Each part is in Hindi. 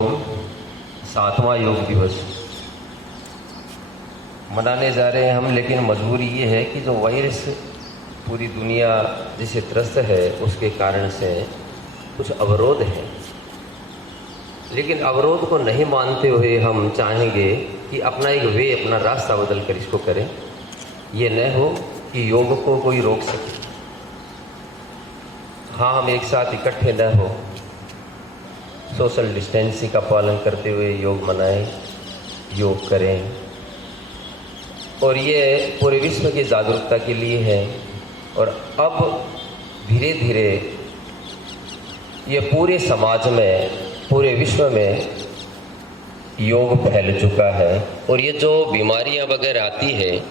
7वां योग दिवस मनाने जा रहे हैं हम, लेकिन मजबूरी ये है कि जो वायरस पूरी दुनिया जिसे त्रस्त है उसके कारण से कुछ अवरोध है। लेकिन अवरोध को नहीं मानते हुए हम चाहेंगे कि अपना अपना रास्ता बदल कर इसको करें। ये न हो कि योग को कोई रोक सके। हाँ, हम एक साथ इकट्ठे न हो, सोशल डिस्टेंसिंग का पालन करते हुए योग मनाएं, योग करें। और ये पूरे विश्व की जागरूकता के लिए है। और अब धीरे धीरे ये पूरे समाज में, पूरे विश्व में योग फैल चुका है। और ये जो बीमारियां वगैरह आती है,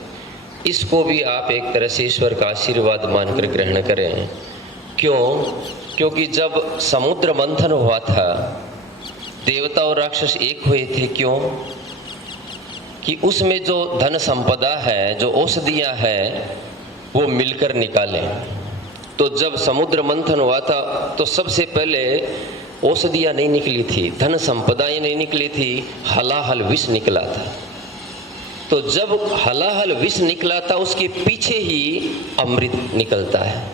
इसको भी आप एक तरह से ईश्वर का आशीर्वाद मानकर ग्रहण करें। क्योंकि जब समुद्र मंथन हुआ था, देवता और राक्षस एक हुए थे। क्यों? कि उसमें जो धन संपदा है, जो औषधियां हैं, वो मिलकर निकालें। तो जब समुद्र मंथन हुआ था तो सबसे पहले औषधियां नहीं निकली थी, धन संपदाएं नहीं निकली थी, हलाहल विष निकला था। तो जब हलाहल विष निकला था, उसके पीछे ही अमृत निकलता है।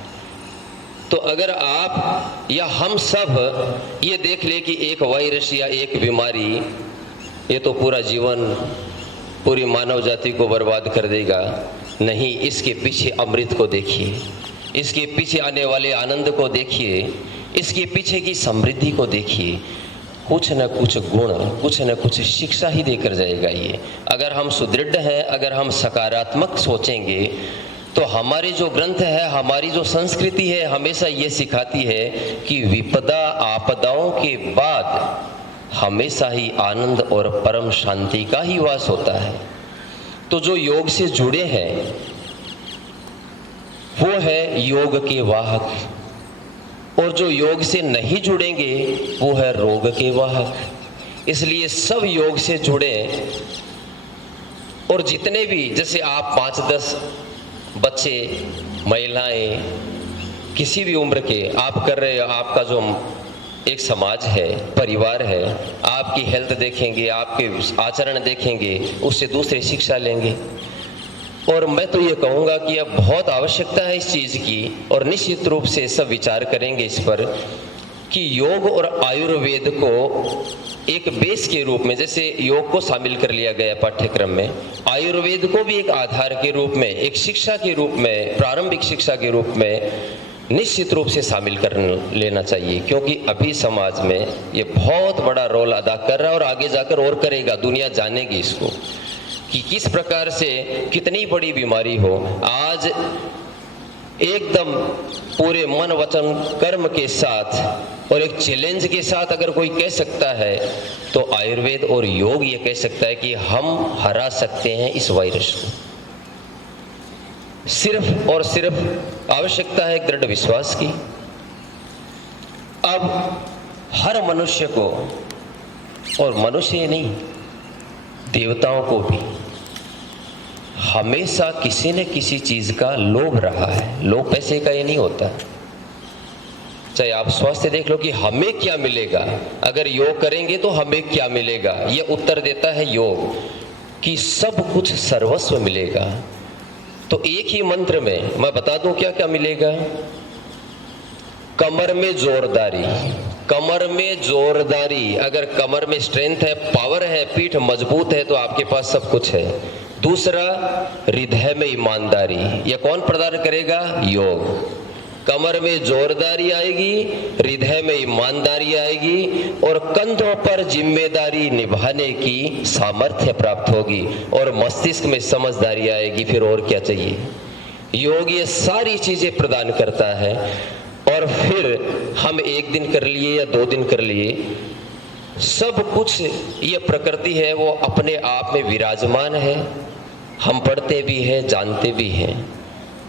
तो अगर आप या हम सब ये देख ले कि एक वायरस या एक बीमारी ये तो पूरा जीवन, पूरी मानव जाति को बर्बाद कर देगा, नहीं, इसके पीछे अमृत को देखिए, इसके पीछे आने वाले आनंद को देखिए, इसके पीछे की समृद्धि को देखिए। कुछ न कुछ गुण, कुछ न कुछ शिक्षा ही देकर जाएगा ये। अगर हम सुदृढ़ हैं, अगर हम सकारात्मक सोचेंगे, तो हमारे जो ग्रंथ है, हमारी जो संस्कृति है, हमेशा ये सिखाती है कि विपदा आपदाओं के बाद हमेशा ही आनंद और परम शांति का ही वास होता है। तो जो योग से जुड़े हैं वो है योग के वाहक, और जो योग से नहीं जुड़ेंगे वो है रोग के वाहक। इसलिए सब योग से जुड़े। और जितने भी, जैसे आप 5-10 बच्चे, महिलाएं, किसी भी उम्र के आप कर रहे हो, आपका जो एक समाज है, परिवार है, आपकी हेल्थ देखेंगे, आपके आचरण देखेंगे, उससे दूसरे शिक्षा लेंगे। और मैं तो ये कहूँगा कि अब बहुत आवश्यकता है इस चीज़ की, और निश्चित रूप से सब विचार करेंगे इस पर कि योग और आयुर्वेद को एक बेस के रूप में, जैसे योग को शामिल कर लिया गया पाठ्यक्रम में, आयुर्वेद को भी एक आधार के रूप में, एक शिक्षा के रूप में, प्रारंभिक शिक्षा के रूप में निश्चित रूप से शामिल कर लेना चाहिए। क्योंकि अभी समाज में ये बहुत बड़ा रोल अदा कर रहा है और आगे जाकर और करेगा। दुनिया जानेगी इसको कि किस प्रकार से कितनी बड़ी बीमारी हो, आज एकदम पूरे मन वचन कर्म के साथ और एक चैलेंज के साथ अगर कोई कह सकता है, तो आयुर्वेद और योग ये कह सकता है कि हम हरा सकते हैं इस वायरस को। सिर्फ और सिर्फ आवश्यकता है दृढ़ विश्वास की। अब हर मनुष्य को, और मनुष्य ही नहीं, देवताओं को भी हमेशा किसी न किसी चीज का लोभ रहा है। लोभ पैसे का ये नहीं होता। चाहे आप स्वास्थ्य देख लो कि हमें क्या मिलेगा, अगर योग करेंगे तो हमें क्या मिलेगा, ये उत्तर देता है योग कि सब कुछ सर्वस्व मिलेगा। तो एक ही मंत्र में मैं बता दूं क्या क्या मिलेगा। कमर में जोरदारी, कमर में जोरदारी, अगर कमर में स्ट्रेंथ है, पावर है, पीठ मजबूत है, तो आपके पास सब कुछ है। दूसरा, हृदय में ईमानदारी, यह कौन प्रदान करेगा? योग। कमर में जोरदारी आएगी, हृदय में ईमानदारी आएगी, और कंधों पर जिम्मेदारी निभाने की सामर्थ्य प्राप्त होगी, और मस्तिष्क में समझदारी आएगी। फिर और क्या चाहिए? योग ये सारी चीजें प्रदान करता है। और फिर हम एक दिन कर लिए या 2 दिन कर लिए, सब कुछ ये प्रकृति है वो अपने आप में विराजमान है। हम पढ़ते भी हैं, जानते भी हैं।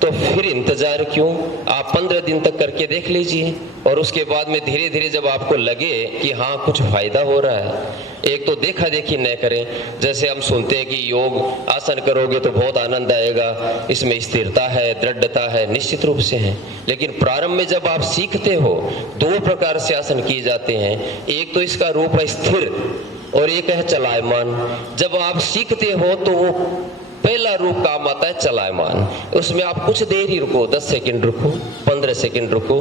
तो फिर इंतजार क्यों, आप 15 दिन तक करके देख लीजिए और उसके बाद में धीरे धीरे जब आपको लगे कि हाँ कुछ फायदा हो रहा है, एक तो देखा देखी न करें। जैसे हम सुनते हैं कि योग आसन करोगे तो बहुत आनंद आएगा, इसमें स्थिरता है, दृढ़ता है, निश्चित रूप से है। लेकिन प्रारंभ में जब आप सीखते हो, दो प्रकार से आसन किए जाते हैं। एक तो इसका रूप है स्थिर और एक है चलायमान। जब आप सीखते हो तो वो पहला रूप काम आता है चलायमान। उसमें आप कुछ देर ही रुको, 10 सेकंड रुको, 15 सेकंड रुको।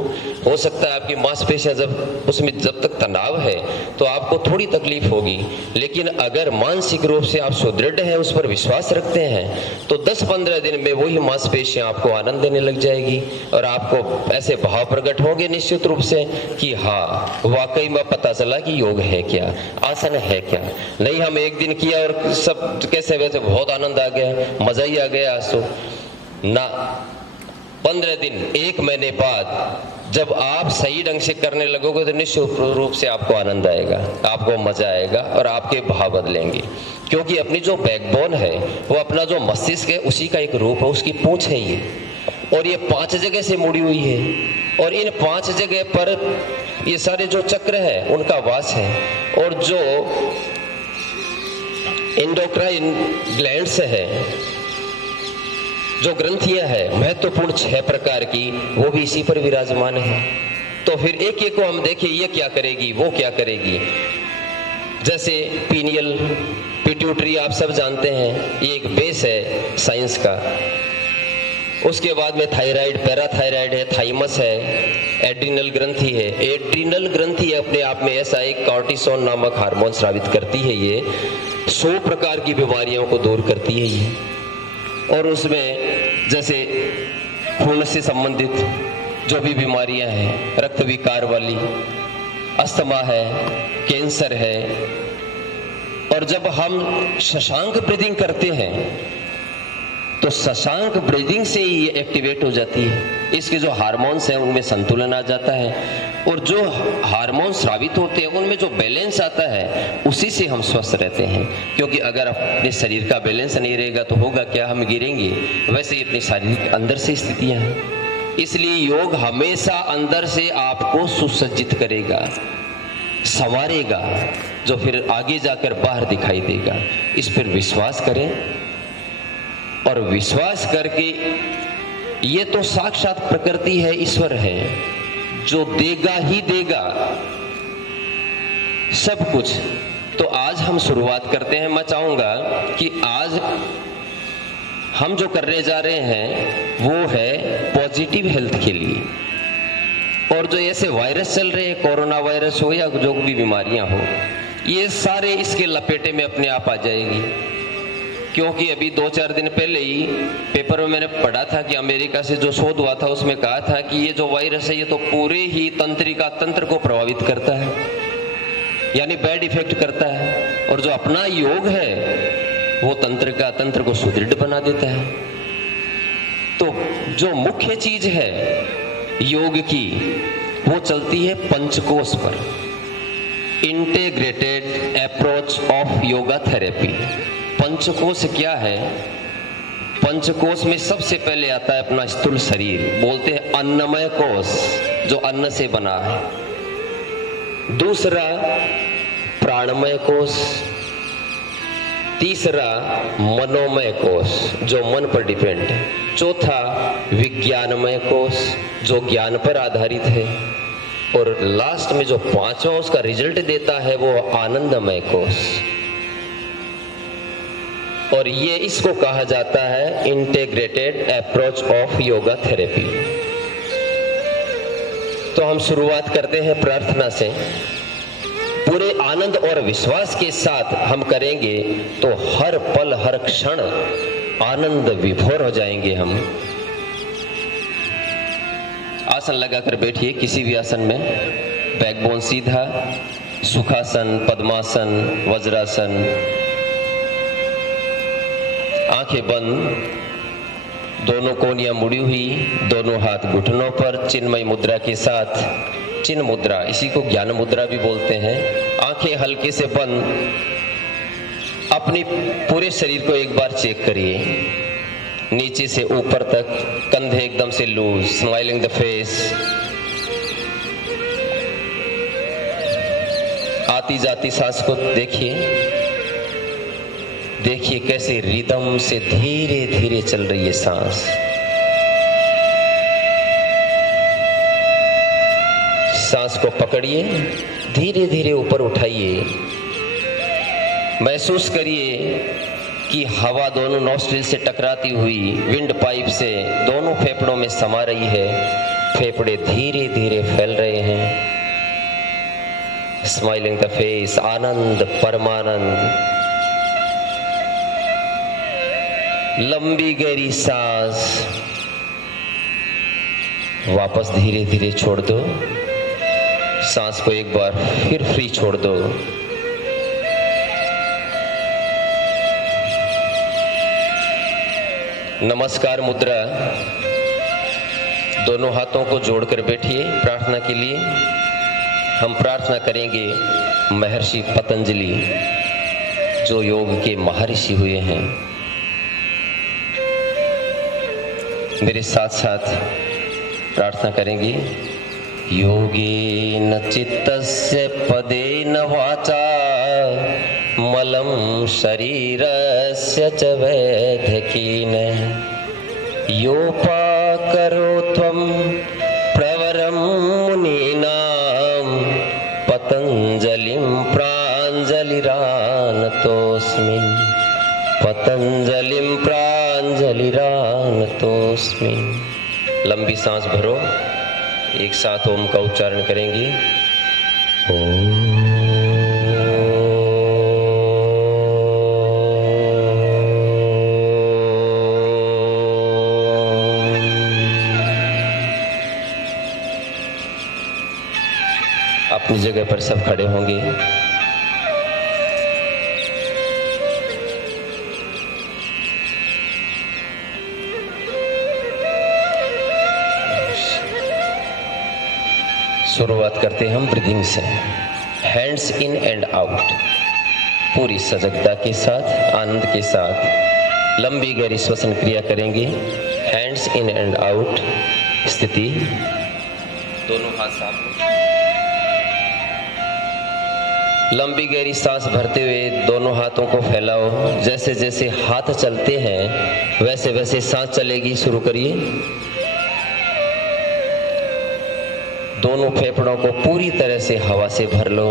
हो सकता है आपकी मांसपेशियां जब तक तनाव है तो आपको थोड़ी तकलीफ होगी, लेकिन अगर मानसिक रूप से आप सुदृढ़ हैं, उस पर विश्वास रखते हैं, तो 10-15 दिन में वही मांसपेशियां आपको आनंद देने लग जाएगी और आपको ऐसे भाव प्रकट होंगे निश्चित रूप से कि हाँ वाकई में पता चला कि योग है क्या, आसन है क्या। नहीं हम एक दिन किया और सब कैसे वैसे बहुत आनंद आ गया, मजा ही आ गया आज तो ना। 15 दिन, 1 महीने बाद जब आप सही ढंग से करने लगोगे तो निश्चित रूप से आपको आनंद आएगा, आपको मजा आएगा और आपके भाव बदलेंगे। क्योंकि अपनी जो बैकबोन है, वो अपना जो मस्तिष्क है, उसी का एक रूप है, उसकी पूंछ है ये, और ये 5 जगह से मुड़ी हुई है और इन 5 जगह पर ये सारे जो चक्र है उनका वास है। और जो एंडोक्राइन ग्लैंड्स है, जो ग्रंथियां है महत्वपूर्ण 6 प्रकार की, वो भी इसी पर विराजमान है। तो फिर एक एक को हम देखें, ये क्या करेगी, वो क्या करेगी। जैसे पीनियल, पिट्यूटरी आप सब जानते हैं, ये एक बेस है साइंस का। उसके बाद में थायराइड, पैराथायराइड है, थाइमस है, एड्रिनल ग्रंथि है। एड्रिनल ग्रंथि अपने आप में ऐसा एक कॉर्टिसोल नामक हार्मोन स्रावित करती है, ये 100 प्रकार की बीमारियों को दूर करती है ये। और उसमें जैसे खून से संबंधित जो भी बीमारियां हैं, रक्त विकार वाली, अस्थमा है, कैंसर है। और जब हम शशांक ब्रीदिंग करते हैं तो शशांक ब्रीदिंग से ही ये एक्टिवेट हो जाती है। इसके जो हार्मोन्स हैं उनमें संतुलन आ जाता है और जो हार्मोन स्रावित होते हैं उनमें जो बैलेंस आता है उसी से हम स्वस्थ रहते हैं। क्योंकि अगर अपने शरीर का बैलेंस नहीं रहेगा तो होगा क्या, हम गिरेंगे। वैसे ही अपनी शारीरिक अंदर से स्थितियां हैं, इसलिए योग हमेशा अंदर से आपको सुसज्जित करेगा, संवारेगा, जो फिर आगे जाकर बाहर दिखाई देगा। इस पर विश्वास करें और विश्वास करके, ये तो साक्षात प्रकृति है, ईश्वर है जो देगा ही देगा सब कुछ। तो आज हम शुरुआत करते हैं। मैं चाहूंगा कि आज हम जो करने जा रहे हैं वो है पॉजिटिव हेल्थ के लिए। और जो ऐसे वायरस चल रहे हैं, कोरोना वायरस हो या जो भी बीमारियां हो, ये सारे इसके लपेटे में अपने आप आ जाएगी। क्योंकि अभी 2-4 दिन पहले ही पेपर में मैंने पढ़ा था कि अमेरिका से जो शोध हुआ था उसमें कहा था कि ये जो वायरस है ये तो पूरे ही तंत्रिका तंत्र को प्रभावित करता है, यानी बैड इफेक्ट करता है। और जो अपना योग है वो तंत्रिका तंत्र को सुदृढ़ बना देता है। तो जो मुख्य चीज है योग की वो चलती है पंचकोश पर, integrated approach of yoga therapy. पंचकोश क्या है? पंचकोश में सबसे पहले आता है अपना स्थूल शरीर, बोलते हैं अन्नमय कोश, जो अन्न से बना है। दूसरा प्राणमय कोश, तीसरा मनोमय कोश जो मन पर डिपेंड है, चौथा विज्ञानमय कोश जो ज्ञान पर आधारित है, और लास्ट में जो पांचवा उसका रिजल्ट देता है वो आनंदमय कोश। और ये इसको कहा जाता है integrated approach of yoga therapy. तो हम शुरुआत करते हैं प्रार्थना से। पूरे आनंद और विश्वास के साथ हम करेंगे तो हर पल हर क्षण आनंद विभोर हो जाएंगे हम। आसन लगाकर बैठिए, किसी भी आसन में, बैकबोन सीधा, सुखासन, पद्मासन, वज्रासन, आंखें बंद, दोनों कोहनियां मुड़ी हुई, दोनों हाथ घुटनों पर, चिन्मय मुद्रा के साथ, चिन्ह मुद्रा, इसी को ज्ञान मुद्रा भी बोलते हैं। आंखें हल्के से बंद, अपने पूरे शरीर को एक बार चेक करिए। नीचे से ऊपर तक, कंधे एकदम से लूज, स्माइलिंग द फेस। आती जाती सांस को देखिए, देखिए कैसे रिदम से धीरे धीरे चल रही है सांस। सांस को पकड़िए, धीरे धीरे ऊपर उठाइए। महसूस करिए कि हवा दोनों नॉस्ट्रिल से टकराती हुई विंड पाइप से दोनों फेफड़ों में समा रही है। फेफड़े धीरे धीरे फैल रहे हैं। स्माइलिंग द फेस, आनंद, परमानंद। लंबी गहरी सांस, वापस धीरे धीरे छोड़ दो। सांस को एक बार फिर फ्री छोड़ दो। नमस्कार मुद्रा, दोनों हाथों को जोड़कर बैठिए प्रार्थना के लिए। हम प्रार्थना करेंगे महर्षि पतंजलि, जो योग के महर्षि हुए हैं। मेरे साथ साथ प्रार्थना करेंगे। योगेन चित्तस्य पदेन वाचा मलं शरीरस्य च वैधकेन योपाकरो त्वं प्रवरं मुनीनां पतंजलिं प्राञ्जलिरानतोऽस्मि। पतंजलिं प्राञ्जलिरानतोऽस्मि। लंबी सांस भरो, एक साथ ओम का उच्चारण करेंगे। ओम। अपनी जगह पर सब खड़े होंगे। शुरुआत करते हैं हम ब्रीदिंग से। हैंड्स इन एंड आउट, पूरी सजगता के साथ, आनंद के साथ लंबी गहरी श्वसन क्रिया करेंगे। हैंड्स इन एंड आउट स्थिति, दोनों हाथ साफ। लंबी गहरी सांस भरते हुए दोनों हाथों को फैलाओ। जैसे जैसे हाथ चलते हैं वैसे वैसे सांस चलेगी। शुरू करिए। दोनों फेफड़ों को पूरी तरह से हवा से भर लो।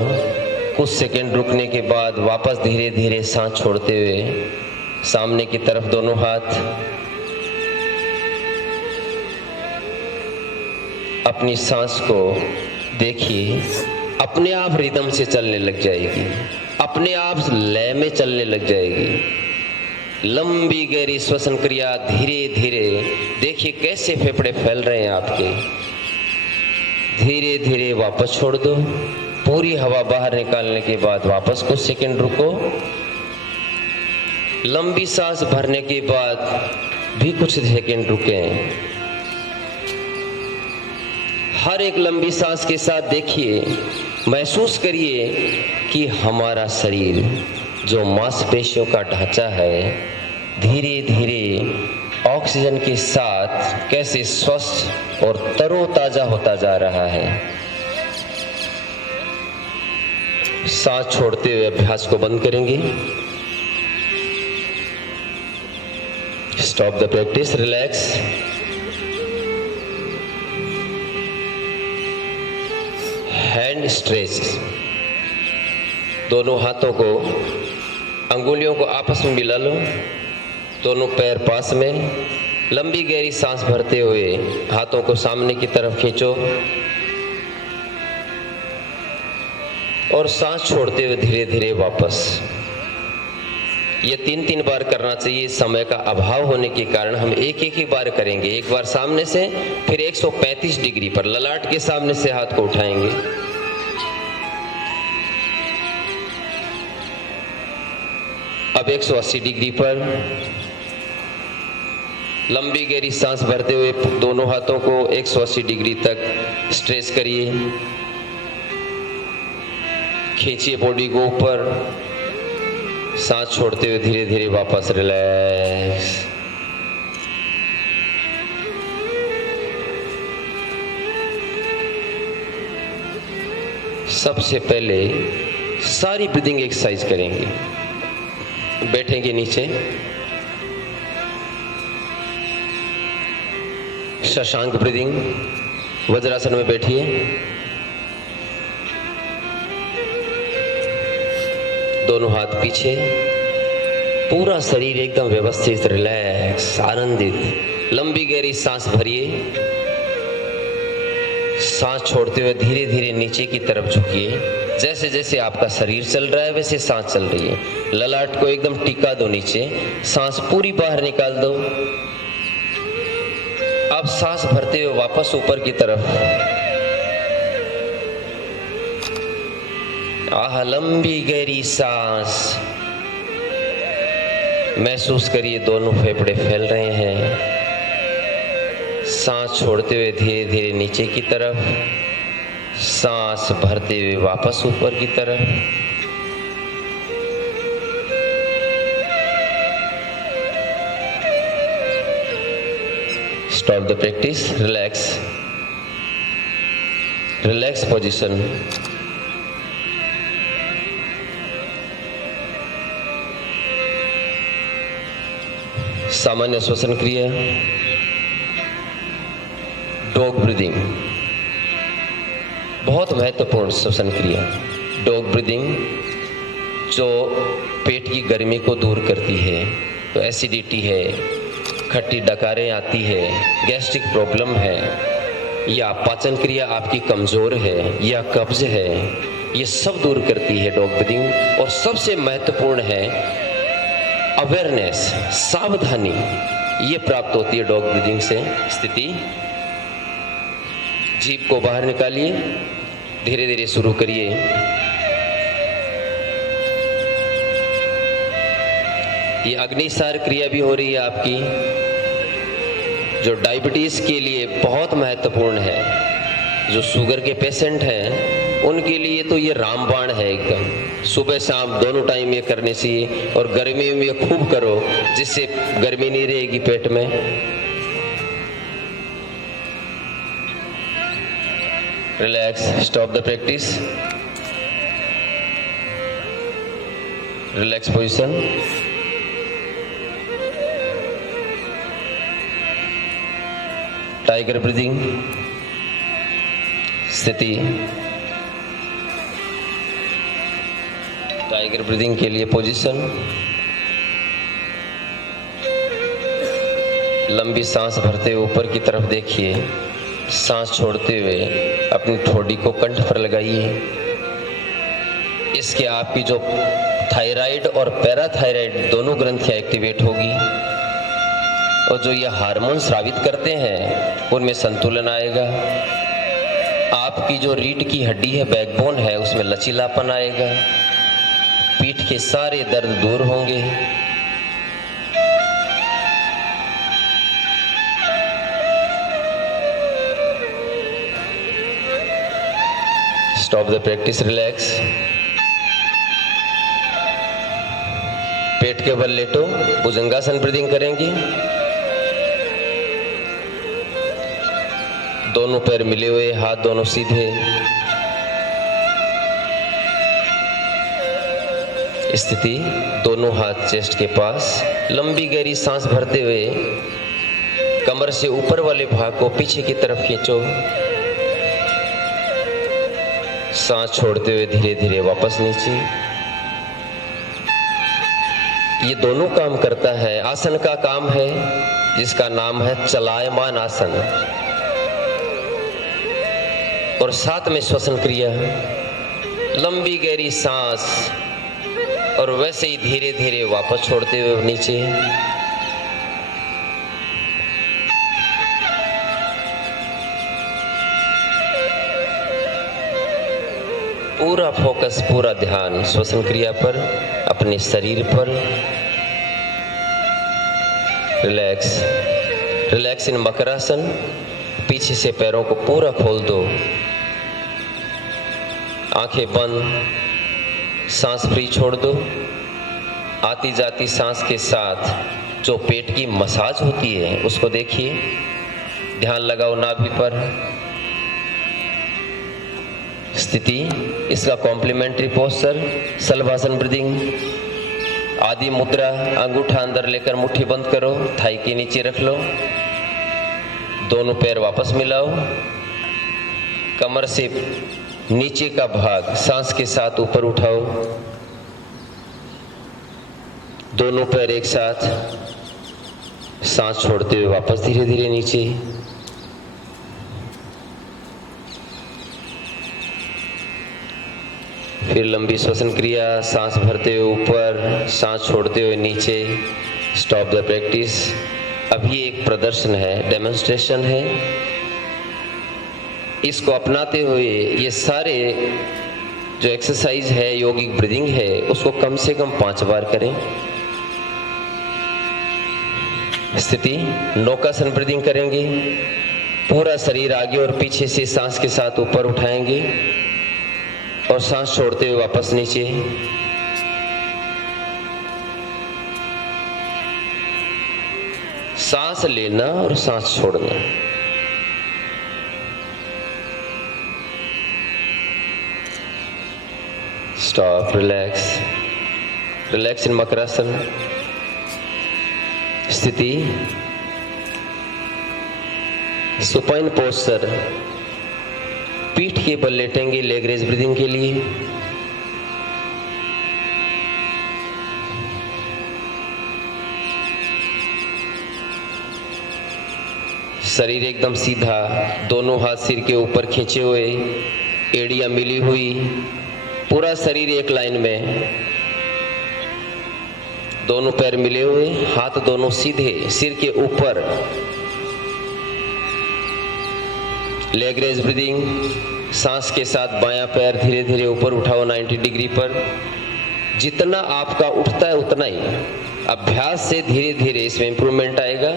कुछ सेकंड रुकने के बाद वापस धीरे धीरे सांस छोड़ते हुए सामने की तरफ दोनों हाथ। अपनी सांस को देखिए, अपने आप रिदम से चलने लग जाएगी, अपने आप लय में चलने लग जाएगी। लंबी गहरी श्वसन क्रिया धीरे धीरे, देखिए कैसे फेफड़े फैल रहे हैं आपके। धीरे धीरे वापस छोड़ दो। पूरी हवा बाहर निकालने के बाद वापस कुछ सेकंड रुको। लंबी सांस भरने के बाद भी कुछ सेकंड रुकें। हर एक लंबी सांस के साथ देखिए, महसूस करिए कि हमारा शरीर जो मांसपेशियों का ढांचा है धीरे धीरे ऑक्सीजन के साथ कैसे स्वस्थ और तरोताजा होता जा रहा है। सांस छोड़ते हुए अभ्यास को बंद करेंगे। Stop the practice, relax. Hand stretch, दोनों हाथों को, अंगुलियों को आपस में मिला लो। दोनों पैर पास में। लंबी गहरी सांस भरते हुए हाथों को सामने की तरफ खींचो और सांस छोड़ते हुए धीरे धीरे वापस। ये 3-3 बार करना चाहिए। समय का अभाव होने के कारण हम एक ही बार करेंगे। एक बार सामने से, फिर 135 डिग्री पर ललाट के सामने से हाथ को उठाएंगे। अब 180 डिग्री पर लंबी गहरी सांस भरते हुए दोनों हाथों को 180 डिग्री तक स्ट्रेच करिए। खींचिए बॉडी को ऊपर। सांस छोड़ते हुए धीरे धीरे वापस रिलैक्स। सबसे पहले सारी ब्रीदिंग एक्सरसाइज करेंगे। बैठेंगे नीचे, शशांक ब्रीदिंग, वज्रासन में बैठिए। दोनों हाथ पीछे, पूरा शरीर एकदम व्यवस्थित, रिलैक्स, आनंदित। लंबी गहरी सांस भरिए। सांस छोड़ते हुए धीरे धीरे नीचे की तरफ झुकिए। जैसे जैसे आपका शरीर चल रहा है वैसे सांस चल रही है। ललाट को एकदम टिका दो नीचे, सांस पूरी बाहर निकाल दो। अब सांस भरते हुए वापस ऊपर की तरफ। आह, लंबी गहरी सांस। महसूस करिए दोनों फेफड़े फैल रहे हैं। सांस छोड़ते हुए धीरे धीरे नीचे की तरफ, सांस भरते हुए वापस ऊपर की तरफ। Stop the practice, relax, relax position. सामान्य श्वसन क्रिया, डॉग ब्रीदिंग, बहुत महत्वपूर्ण श्वसन क्रिया। डॉग ब्रीदिंग जो पेट की गर्मी को दूर करती है। तो एसिडिटी है, खट्टी डकारें आती है, गैस्ट्रिक प्रॉब्लम है, या पाचन क्रिया आपकी कमजोर है, या कब्ज है, ये सब दूर करती है डॉग ब्रीदिंग। और सबसे महत्वपूर्ण है अवेयरनेस, सावधानी, ये प्राप्त होती है डॉग ब्रीदिंग से। स्थिति, जीभ को बाहर निकालिए, धीरे धीरे शुरू करिए। ये अग्निसार क्रिया भी हो रही है आपकी, जो डायबिटीज के लिए बहुत महत्वपूर्ण है। जो शुगर के पेशेंट हैं उनके लिए तो ये रामबाण है एकदम। सुबह शाम दोनों टाइम ये करने चाहिए, और गर्मी में ये खूब करो जिससे गर्मी नहीं रहेगी पेट में। Relax, stop the practice, relax position. Tiger breathing, स्थिति। टाइगर ब्रीदिंग के लिए पोजीशन, लंबी सांस भरते हुए ऊपर की तरफ देखिए। सांस छोड़ते हुए अपनी ठोड़ी को कंठ पर लगाइए। इसके आपकी जो थायराइड और पैराथायराइड दोनों ग्रंथियां एक्टिवेट होगी, और जो ये हार्मोन स्रावित करते हैं उनमें संतुलन आएगा। आपकी जो रीढ़ की हड्डी है, बैकबोन है, उसमें लचीलापन आएगा। पीठ के सारे दर्द दूर होंगे। Stop the practice, relax. पेट के बल लेटो, भुजंगासन ब्रीदिंग करेंगे। दोनों पैर मिले हुए, हाथ दोनों सीधे। स्थिति, दोनों हाथ चेस्ट के पास। लंबी गहरी सांस भरते हुए कमर से ऊपर वाले भाग को पीछे की तरफ खींचो। सांस छोड़ते हुए धीरे धीरे वापस नीचे। ये दोनों काम करता है। आसन का काम है जिसका नाम है चलायमान आसन, और साथ में श्वसन क्रिया, लंबी गहरी सांस, और वैसे ही धीरे धीरे वापस छोड़ते हुए नीचे। पूरा फोकस, पूरा ध्यान श्वसन क्रिया पर, अपने शरीर पर। Relax, relax in makarasana. पीछे से पैरों को पूरा खोल दो, आंखें बंद, सांस फ्री छोड़ दो। आती जाती सांस के साथ जो पेट की मसाज होती है उसको देखिए। ध्यान लगाओ नाभि पर। स्थिति, इसका कॉम्प्लीमेंट्री पोस्चर शलभासन ब्रीदिंग। आदि मुद्रा, अंगूठा अंदर लेकर मुट्ठी बंद करो, थाई के नीचे रख लो, दोनों पैर वापस मिलाओ, कमर से नीचे का भाग सांस के साथ ऊपर उठाओ, दोनों पैर एक साथ, सांस छोड़ते हुए वापस धीरे धीरे नीचे। फिर लंबी श्वसन क्रिया, सांस भरते हुए ऊपर, सांस छोड़ते हुए नीचे। Stop the practice. अभी एक प्रदर्शन है, डेमोन्स्ट्रेशन है। इसको अपनाते हुए ये सारे जो एक्सरसाइज है, योगिक ब्रीदिंग है, उसको कम से कम 5 बार करें। स्थिति, नौकासन ब्रीदिंग करेंगे। पूरा शरीर आगे और पीछे से सांस के साथ ऊपर उठाएंगे और सांस छोड़ते हुए वापस नीचे। सांस लेना और सांस छोड़ना। Stop, relax, relax in makarasana. स्थिति, सुपाइन पोस्चर, पीठ के बल लेटेंगे लेग रेज ब्रीदिंग के लिए। शरीर एकदम सीधा, दोनों हाथ सिर के ऊपर खींचे हुए, एड़ियां मिली हुई, पूरा शरीर एक लाइन में, दोनों पैर मिले हुए, हाथ दोनों सीधे सिर के ऊपर। Leg raise breathing. सांस के साथ बायां पैर धीरे धीरे ऊपर उठाओ 90 डिग्री पर। जितना आपका उठता है उतना ही, अभ्यास से धीरे धीरे इसमें इंप्रूवमेंट आएगा।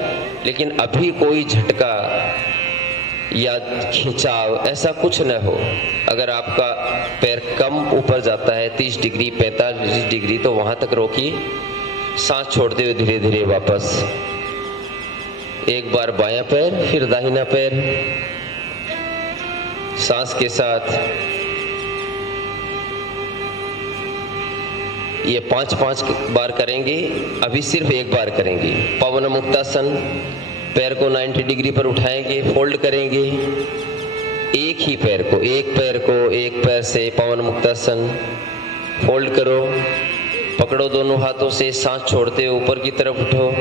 लेकिन अभी कोई झटका या खिंचाव ऐसा कुछ न हो। अगर आपका पैर कम ऊपर जाता है 30 डिग्री 45 डिग्री, तो वहां तक रोकिए, सांस छोड़ते हुए धीरे धीरे वापस। एक बार बायां पैर, फिर दाहिना पैर, सांस के साथ। ये 5-5 बार करेंगे। अभी सिर्फ एक बार करेंगे। पवन मुक्तासन। पैर को 90 डिग्री पर उठाएंगे, फोल्ड करेंगे, एक ही पैर को, एक पैर से पवन मुक्तासन। फोल्ड करो, पकड़ो दोनों हाथों से, सांस छोड़ते हुए ऊपर की तरफ उठो,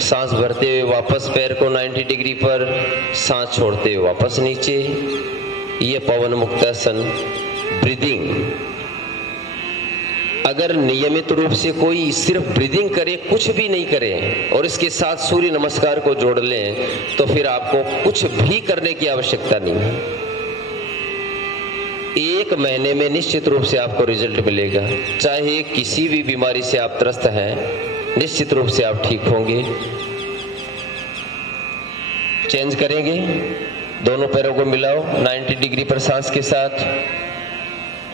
सांस भरते हुए वापस पैर को 90 डिग्री पर, सांस छोड़ते हुए वापस नीचे। ये पवन मुक्तासन ब्रीदिंग। अगर नियमित रूप से कोई सिर्फ ब्रीदिंग करे, कुछ भी नहीं करे, और इसके साथ सूर्य नमस्कार को जोड़ लें, तो फिर आपको कुछ भी करने की आवश्यकता नहीं है। 1 महीने में निश्चित रूप से आपको रिजल्ट मिलेगा। चाहे किसी भी बीमारी से आप त्रस्त हैं, निश्चित रूप से आप ठीक होंगे। चेंज करेंगे, दोनों पैरों को मिलाओ 90 डिग्री पर सांस के साथ,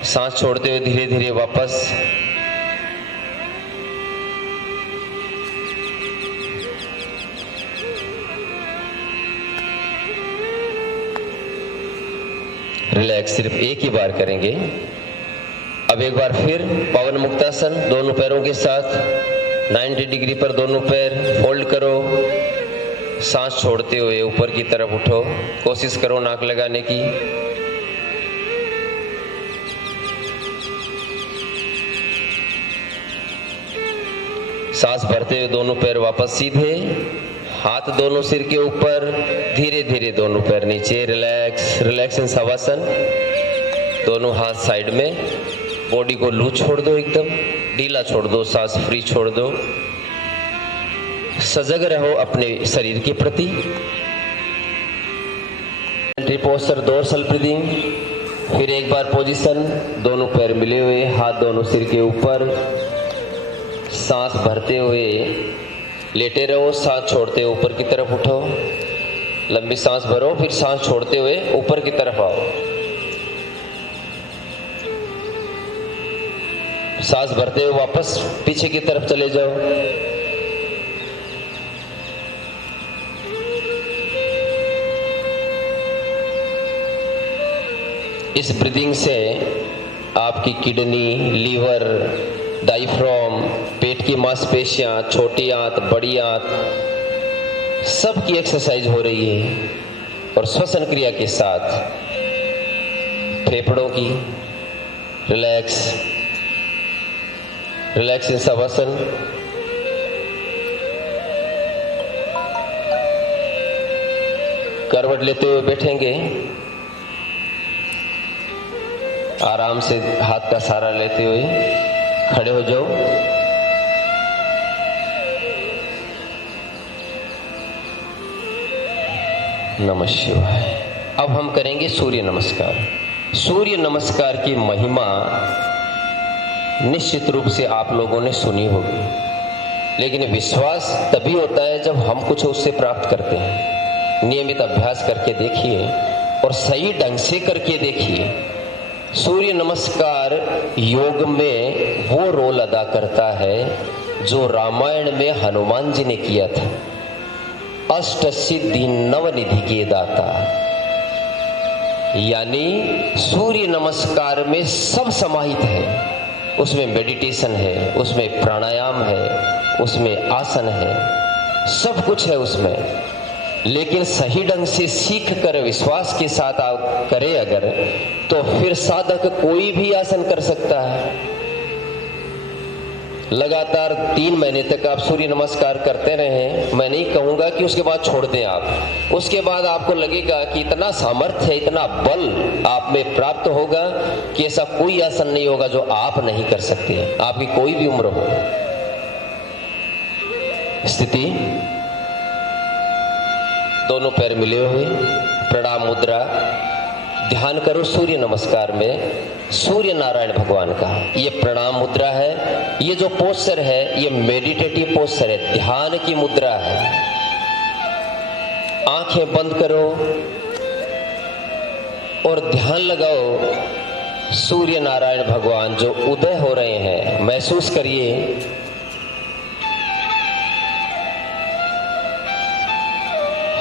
सांस छोड़ते हुए धीरे धीरे वापस। रिलैक्स, सिर्फ एक ही बार करेंगे। अब एक बार फिर पवन मुक्तासन, दोनों पैरों के साथ 90 डिग्री पर दोनों पैर फोल्ड करो, सांस छोड़ते हुए ऊपर की तरफ उठो, कोशिश करो नाक लगाने की। सांस भरते हुए दोनों पैर वापस सीधे, हाथ दोनों सिर के ऊपर, धीरे धीरे दोनों पैर नीचे। Relax, relax in shavasana. दोनों हाथ साइड में, बॉडी को लूज छोड़ दो, एकदम ढीला छोड़ दो, सांस फ्री छोड़ दो। सजग रहो अपने शरीर के प्रति। Posture, dorsal breathing. फिर एक बार पोजीशन, दोनों पैर मिले हुए, हाथ दोनों सिर के ऊपर, सांस भरते हुए लेटे रहो, सांस छोड़ते हुए ऊपर की तरफ उठो। लंबी सांस भरो, फिर सांस छोड़ते हुए ऊपर की तरफ आओ। सांस भरते हुए वापस पीछे की तरफ चले जाओ। इस ब्रीदिंग से आपकी किडनी, लीवर, डायफ्राम, पेट की मांसपेशियां, छोटी आंत, बड़ी आंत, सब की एक्सरसाइज हो रही है। और श्वसन क्रिया के साथ फेफड़ों की रिलैक्स इन शवासन। करवट लेते हुए बैठेंगे, आराम से हाथ का सहारा लेते हुए खड़े हो जाओ। नमः शिवाय। अब हम करेंगे सूर्य नमस्कार। सूर्य नमस्कार की महिमा निश्चित रूप से आप लोगों ने सुनी होगी, लेकिन विश्वास तभी होता है जब हम कुछ उससे प्राप्त करते हैं। नियमित अभ्यास करके देखिए और सही ढंग से करके देखिए। सूर्य नमस्कार योग में वो रोल अदा करता है जो रामायण में हनुमान जी ने किया था। अष्ट सिद्धि नवनिधि के दाता, यानी सूर्य नमस्कार में सब समाहित है। उसमें मेडिटेशन है, उसमें प्राणायाम है, उसमें आसन है, सब कुछ है उसमें। लेकिन सही ढंग से सीख कर विश्वास के साथ आप करें अगर, तो फिर साधक कोई भी आसन कर सकता है। लगातार 3 महीने तक आप सूर्य नमस्कार करते रहें, मैं नहीं कहूंगा कि उसके बाद छोड़ दें आप। उसके बाद आपको लगेगा कि इतना सामर्थ्य, इतना बल आप में प्राप्त होगा कि ऐसा कोई आसन नहीं होगा जो आप नहीं कर सकते, आपकी कोई भी उम्र हो। स्थिति, दोनों पैर मिले हुए, प्रणाम मुद्रा। ध्यान करो सूर्य नमस्कार में सूर्य नारायण भगवान का। ये प्रणाम मुद्रा है। ये जो पोस्चर है ये मेडिटेटिव पोस्चर है, ध्यान की मुद्रा है। आंखें बंद करो और ध्यान लगाओ सूर्य नारायण भगवान जो उदय हो रहे हैं, महसूस करिए।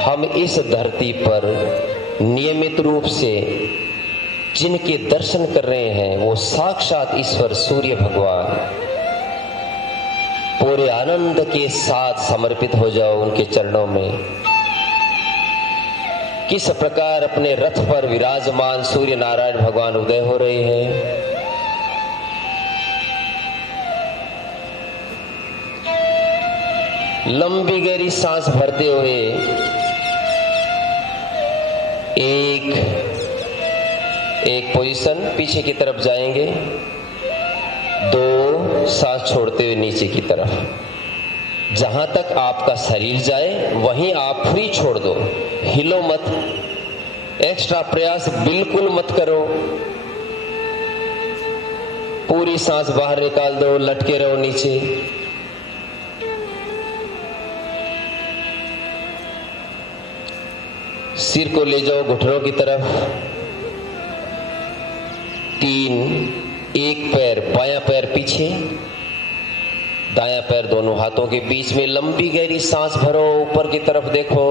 हम इस धरती पर नियमित रूप से जिनके दर्शन कर रहे हैं वो साक्षात ईश्वर सूर्य भगवान। पूरे आनंद के साथ समर्पित हो जाओ उनके चरणों में। किस प्रकार अपने रथ पर विराजमान सूर्य नारायण भगवान उदय हो रहे हैं। लंबी गहरी सांस भरते हुए एक पोजीशन पीछे की तरफ जाएंगे, 2 सांस छोड़ते हुए नीचे की तरफ। जहां तक आपका शरीर जाए वहीं आप फ्री छोड़ दो, हिलो मत, एक्स्ट्रा प्रयास बिल्कुल मत करो। पूरी सांस बाहर निकाल दो, लटके रहो नीचे। सिर को ले जाओ घुटनों की तरफ। 3, एक पैर, बायां पैर पीछे, दायां पैर दोनों हाथों के बीच में। लंबी गहरी सांस भरो, ऊपर की तरफ देखो।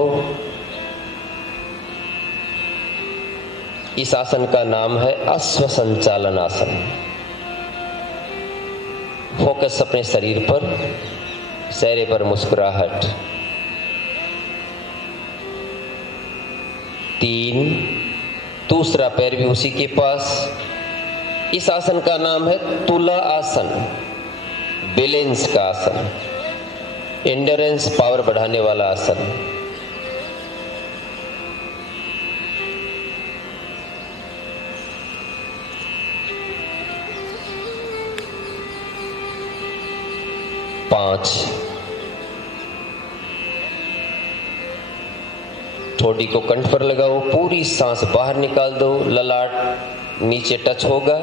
इस आसन का नाम है अश्व संचालन आसन। फोकस अपने शरीर पर, चेहरे पर मुस्कुराहट। 3, दूसरा पैर भी उसी के पास। इस आसन का नाम है तुला आसन, बैलेंस का आसन, एंड्योरेंस पावर बढ़ाने वाला आसन। पांच, ठोडी को कंठ पर लगाओ, पूरी सांस बाहर निकाल दो, ललाट नीचे टच होगा।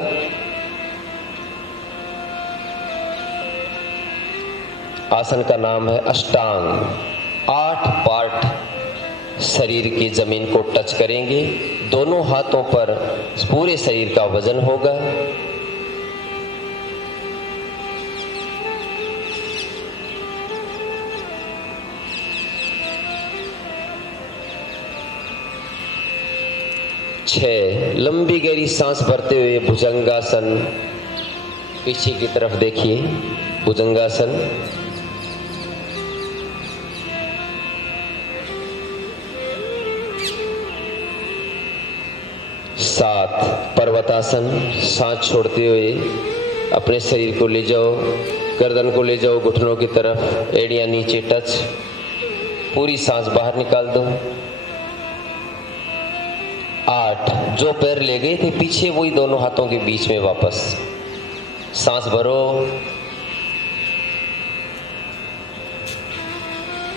आसन का नाम है अष्टांग। 8 पार्ट शरीर की जमीन को टच करेंगे। दोनों हाथों पर पूरे शरीर का वजन होगा। 6 लंबी गहरी सांस भरते हुए भुजंगासन, पीछे की तरफ देखिए, भुजंगासन। 7 पर्वतासन, सांस छोड़ते हुए अपने शरीर को ले जाओ, गर्दन को ले जाओ घुटनों की तरफ, एड़ियां नीचे टच, पूरी सांस बाहर निकाल दो। 8 जो पैर ले गए थे पीछे वही दोनों हाथों के बीच में वापस, सांस भरो।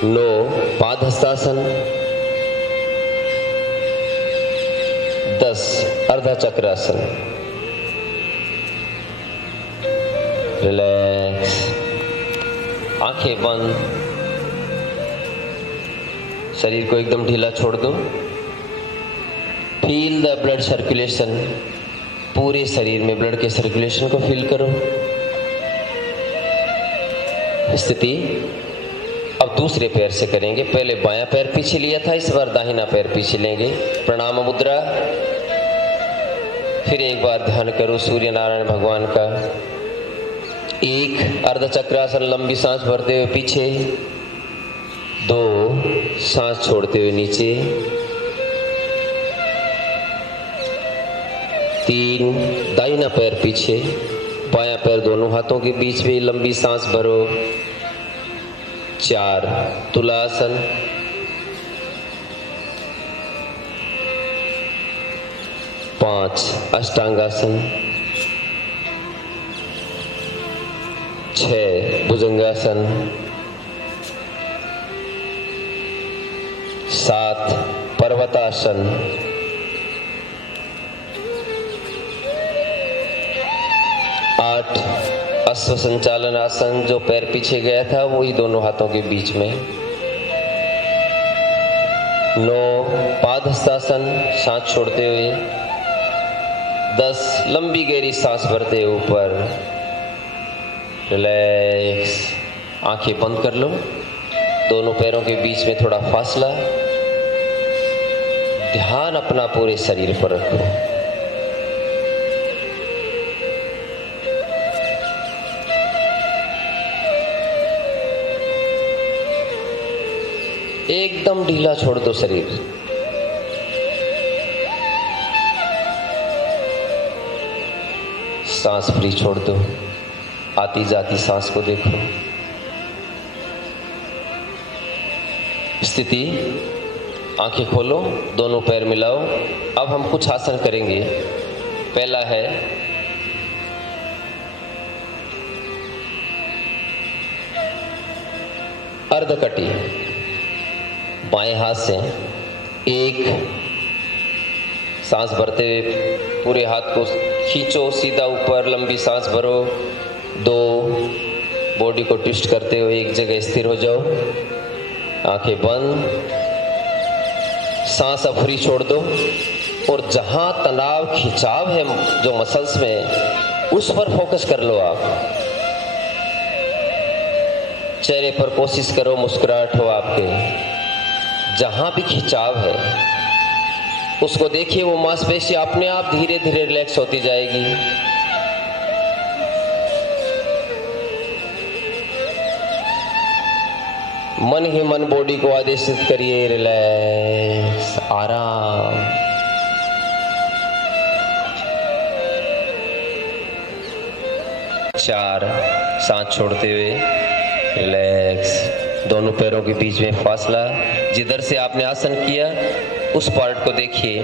9 पादहस्तासन। 10 अर्धा चक्रासन। रिलैक्स, आंखें बंद, शरीर को एकदम ढीला छोड़ दो। फील द ब्लड सर्कुलेशन, पूरे शरीर में ब्लड के सर्कुलेशन को फील करो। स्थिति अब दूसरे पैर से करेंगे, पहले बायां पैर पीछे लिया था, इस बार दाहिना पैर पीछे लेंगे। प्रणाम मुद्रा। फिर एक बार ध्यान करो सूर्य नारायण भगवान का। 1 अर्ध चक्रासन, लंबी सांस भरते हुए पीछे। 2 सांस छोड़ते हुए नीचे। 3 दाहिना पैर पीछे, बायां पैर दोनों हाथों के बीच में, लंबी सांस भरो। 4 तुलासन। 5 अष्टांगासन। 6 भुजंगासन। 7 पर्वतासन। 8 अश्व संचालन आसन, जो पैर पीछे गया था वही दोनों हाथों के बीच में। 9 पादहस्तासन, सांस छोड़ते हुए। 10 लंबी गहरी सांस भरते हुए ऊपर। रिलैक्स, आंखें बंद कर लो, दोनों पैरों के बीच में थोड़ा फासला। ध्यान अपना पूरे शरीर पर रखो। एकदम ढीला छोड़ दो शरीर। सांस फ्री छोड़ दो, आती जाती सांस को देखो। स्थिति, आंखें खोलो, दोनों पैर मिलाओ। अब हम कुछ आसन करेंगे। पहला है अर्धकटी, बाएं हाथ से 1 सांस भरते पूरे हाथ को खींचो सीधा ऊपर, लंबी सांस भरो। 2 बॉडी को ट्विस्ट करते हुए एक जगह स्थिर हो जाओ, आंखें बंद। सांस अब फ्री छोड़ दो और जहां तनाव खिंचाव है जो मसल्स में, उस पर फोकस कर लो। आप चेहरे पर कोशिश करो मुस्कुराहट हो आपके। जहां भी खिंचाव है उसको देखिए, वो मांसपेशी अपने आप धीरे धीरे रिलैक्स होती जाएगी। मन ही मन बॉडी को आदेशित करिए, रिलैक्स, आराम। चार, सांस छोड़ते हुए रिलैक्स, दोनों पैरों के बीच में फासला। जिधर से आपने आसन किया उस पार्ट को देखिए,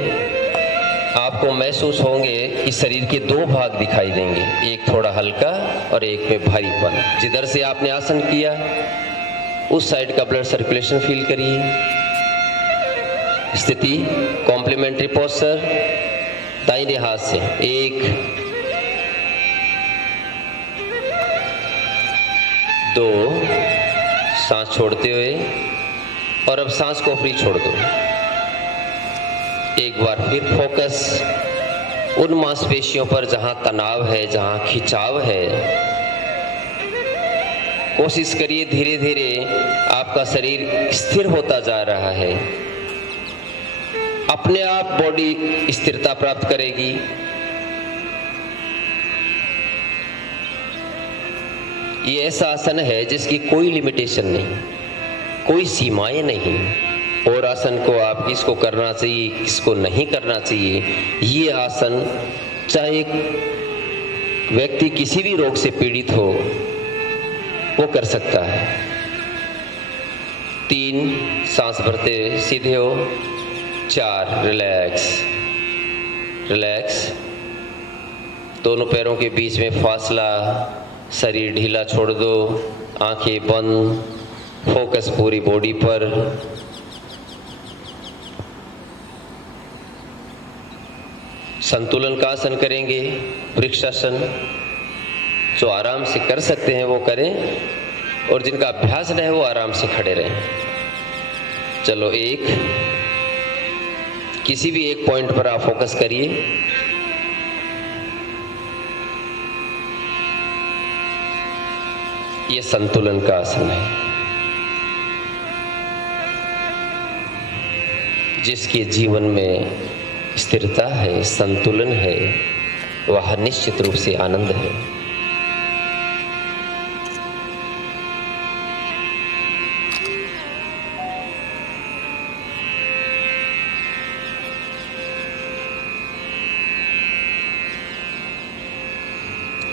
आपको महसूस होंगे कि शरीर के 2 भाग दिखाई देंगे, एक थोड़ा हल्का और एक में भारीपन। जिधर से आपने आसन किया उस साइड का ब्लड सर्कुलेशन फील करिए। स्थिति कॉम्प्लीमेंट्री पोस्चर, दाहिने हाथ से 1 2 सांस छोड़ते हुए, और अब सांस को फ्री छोड़ दो। एक बार फिर फोकस उन मांसपेशियों पर जहां तनाव है, जहां खिंचाव है। कोशिश करिए धीरे धीरे आपका शरीर स्थिर होता जा रहा है। अपने आप बॉडी स्थिरता प्राप्त करेगी। ये ऐसा आसन है जिसकी कोई लिमिटेशन नहीं, कोई सीमाएं नहीं। और आसन को आप किसको करना चाहिए, किसको नहीं करना चाहिए, ये आसन चाहे व्यक्ति किसी भी रोग से पीड़ित हो वो कर सकता है। 3 सांस भरते सीधे हो, 4 रिलैक्स रिलैक्स, दोनों पैरों के बीच में फासला, शरीर ढीला छोड़ दो, आंखें बंद, फोकस पूरी बॉडी पर। संतुलन का आसन करेंगे, वृक्षासन। जो आराम से कर सकते हैं वो करें, और जिनका अभ्यास न है वो आराम से खड़े रहें। चलो, किसी भी एक पॉइंट पर आप फोकस करिए। ये संतुलन का आसन है। जिसके जीवन में स्थिरता है, संतुलन है, वह निश्चित रूप से आनंद है।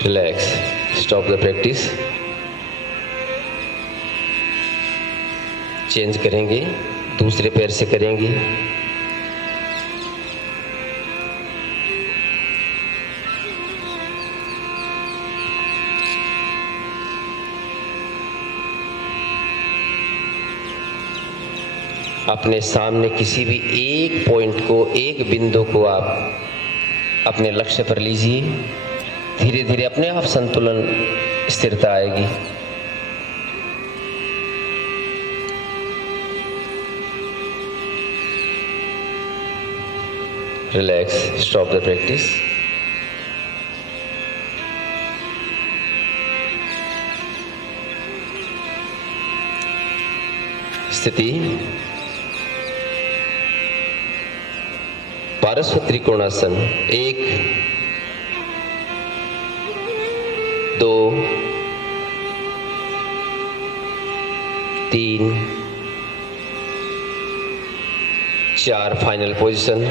Relax, stop the practice. Change करेंगे, दूसरे पैर से करेंगे। अपने सामने किसी भी एक पॉइंट को, एक बिंदु को आप अपने लक्ष्य पर लीजिए। धीरे धीरे अपने आप संतुलन, स्थिरता आएगी। Relax, stop the practice. स्थिति पार्श्व त्रिकोणासन। 1 2 3 4 final position.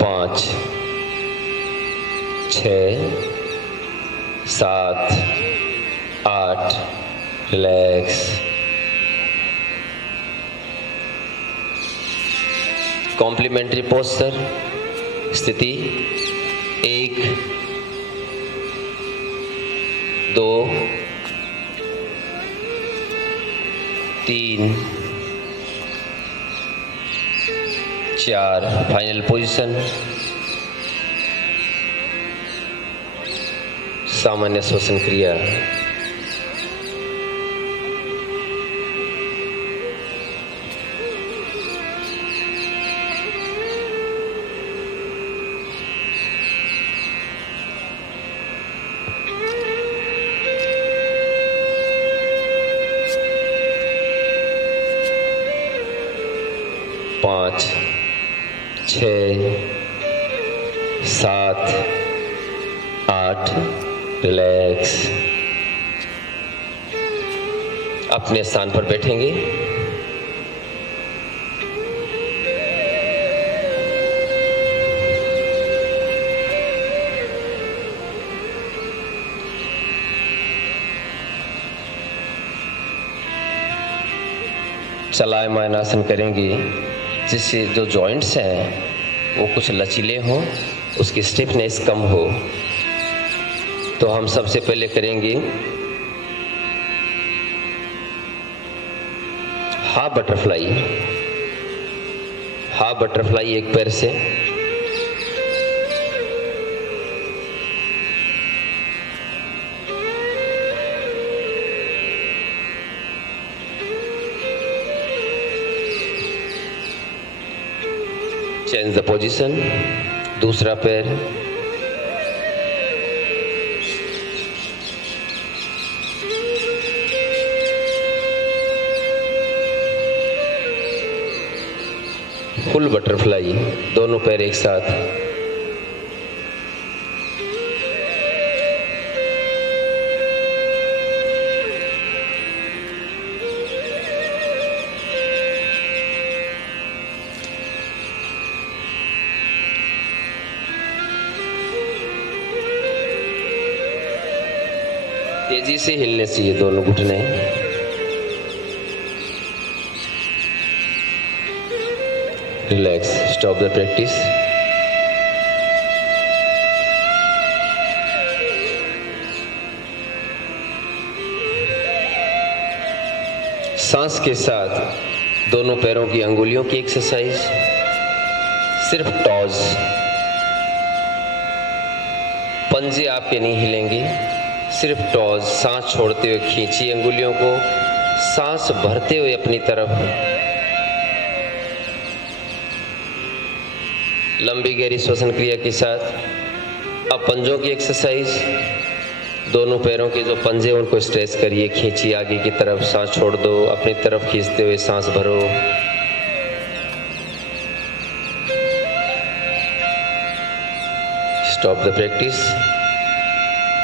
पाँच, 6 7 8, रिलैक्स। कॉम्प्लीमेंट्री पोस्चर स्थिति 1 2 3 4 फाइनल पोजीशन। सामान्य श्वसन क्रिया। पाँच, 6 7 8, रिलैक्स। अपने स्थान पर बैठेंगे। चलायमान आसन करेंगे, जिससे जो जॉइंट्स हैं वो कुछ लचीले हों, उसकी स्टिफनेस कम हो। तो हम सबसे पहले करेंगे हाफ बटरफ्लाई। हाफ बटरफ्लाई एक पैर से, चेंज द पोजीशन, दूसरा पैर, फुल बटरफ्लाई, दोनों पैर एक साथ, तेजी से हिलने चाहिए दोनों घुटने। Relax, stop the practice. सांस के साथ दोनों पैरों की अंगुलियों की एक्सरसाइज, सिर्फ टॉज, पंजे आपके नहीं हिलेंगे, सिर्फ टॉज। सांस छोड़ते हुए खींचिए अंगुलियों को, सांस भरते हुए अपनी तरफ, लंबी गहरी श्वसन क्रिया के साथ। अब पंजों की एक्सरसाइज, दोनों पैरों के जो पंजे उनको स्ट्रेच करिए, खींचिए आगे की तरफ, सांस छोड़ दो, अपनी तरफ खींचते हुए सांस भरो। Stop the practice.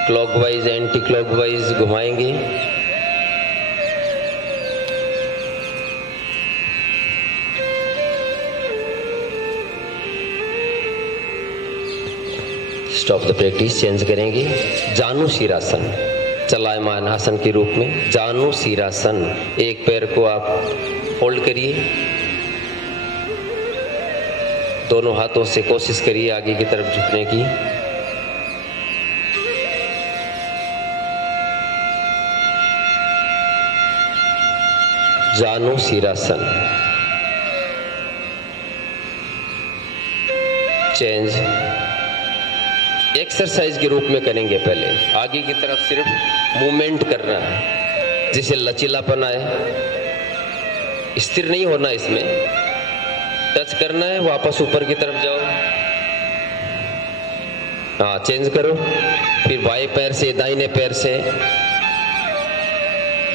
Clockwise anti clockwise घुमाएंगे। स्टॉप द प्रैक्टिस, चेंज करेंगे। जानु शीरासन, चलायमान आसन के रूप में जानु शीरासन। एक पैर को आप होल्ड करिए, दोनों हाथों से कोशिश करिए आगे की तरफ झुकने की। जानु शीरासन। चेंज, एक्सरसाइज के रूप में करेंगे। पहले आगे की तरफ सिर्फ मूवमेंट करना है, जिसे लचीलापन आए, स्थिर नहीं होना, इसमें टच करना है, वापस ऊपर की तरफ जाओ। हाँ, चेंज करो। फिर बाएं पैर से दाहिने पैर से,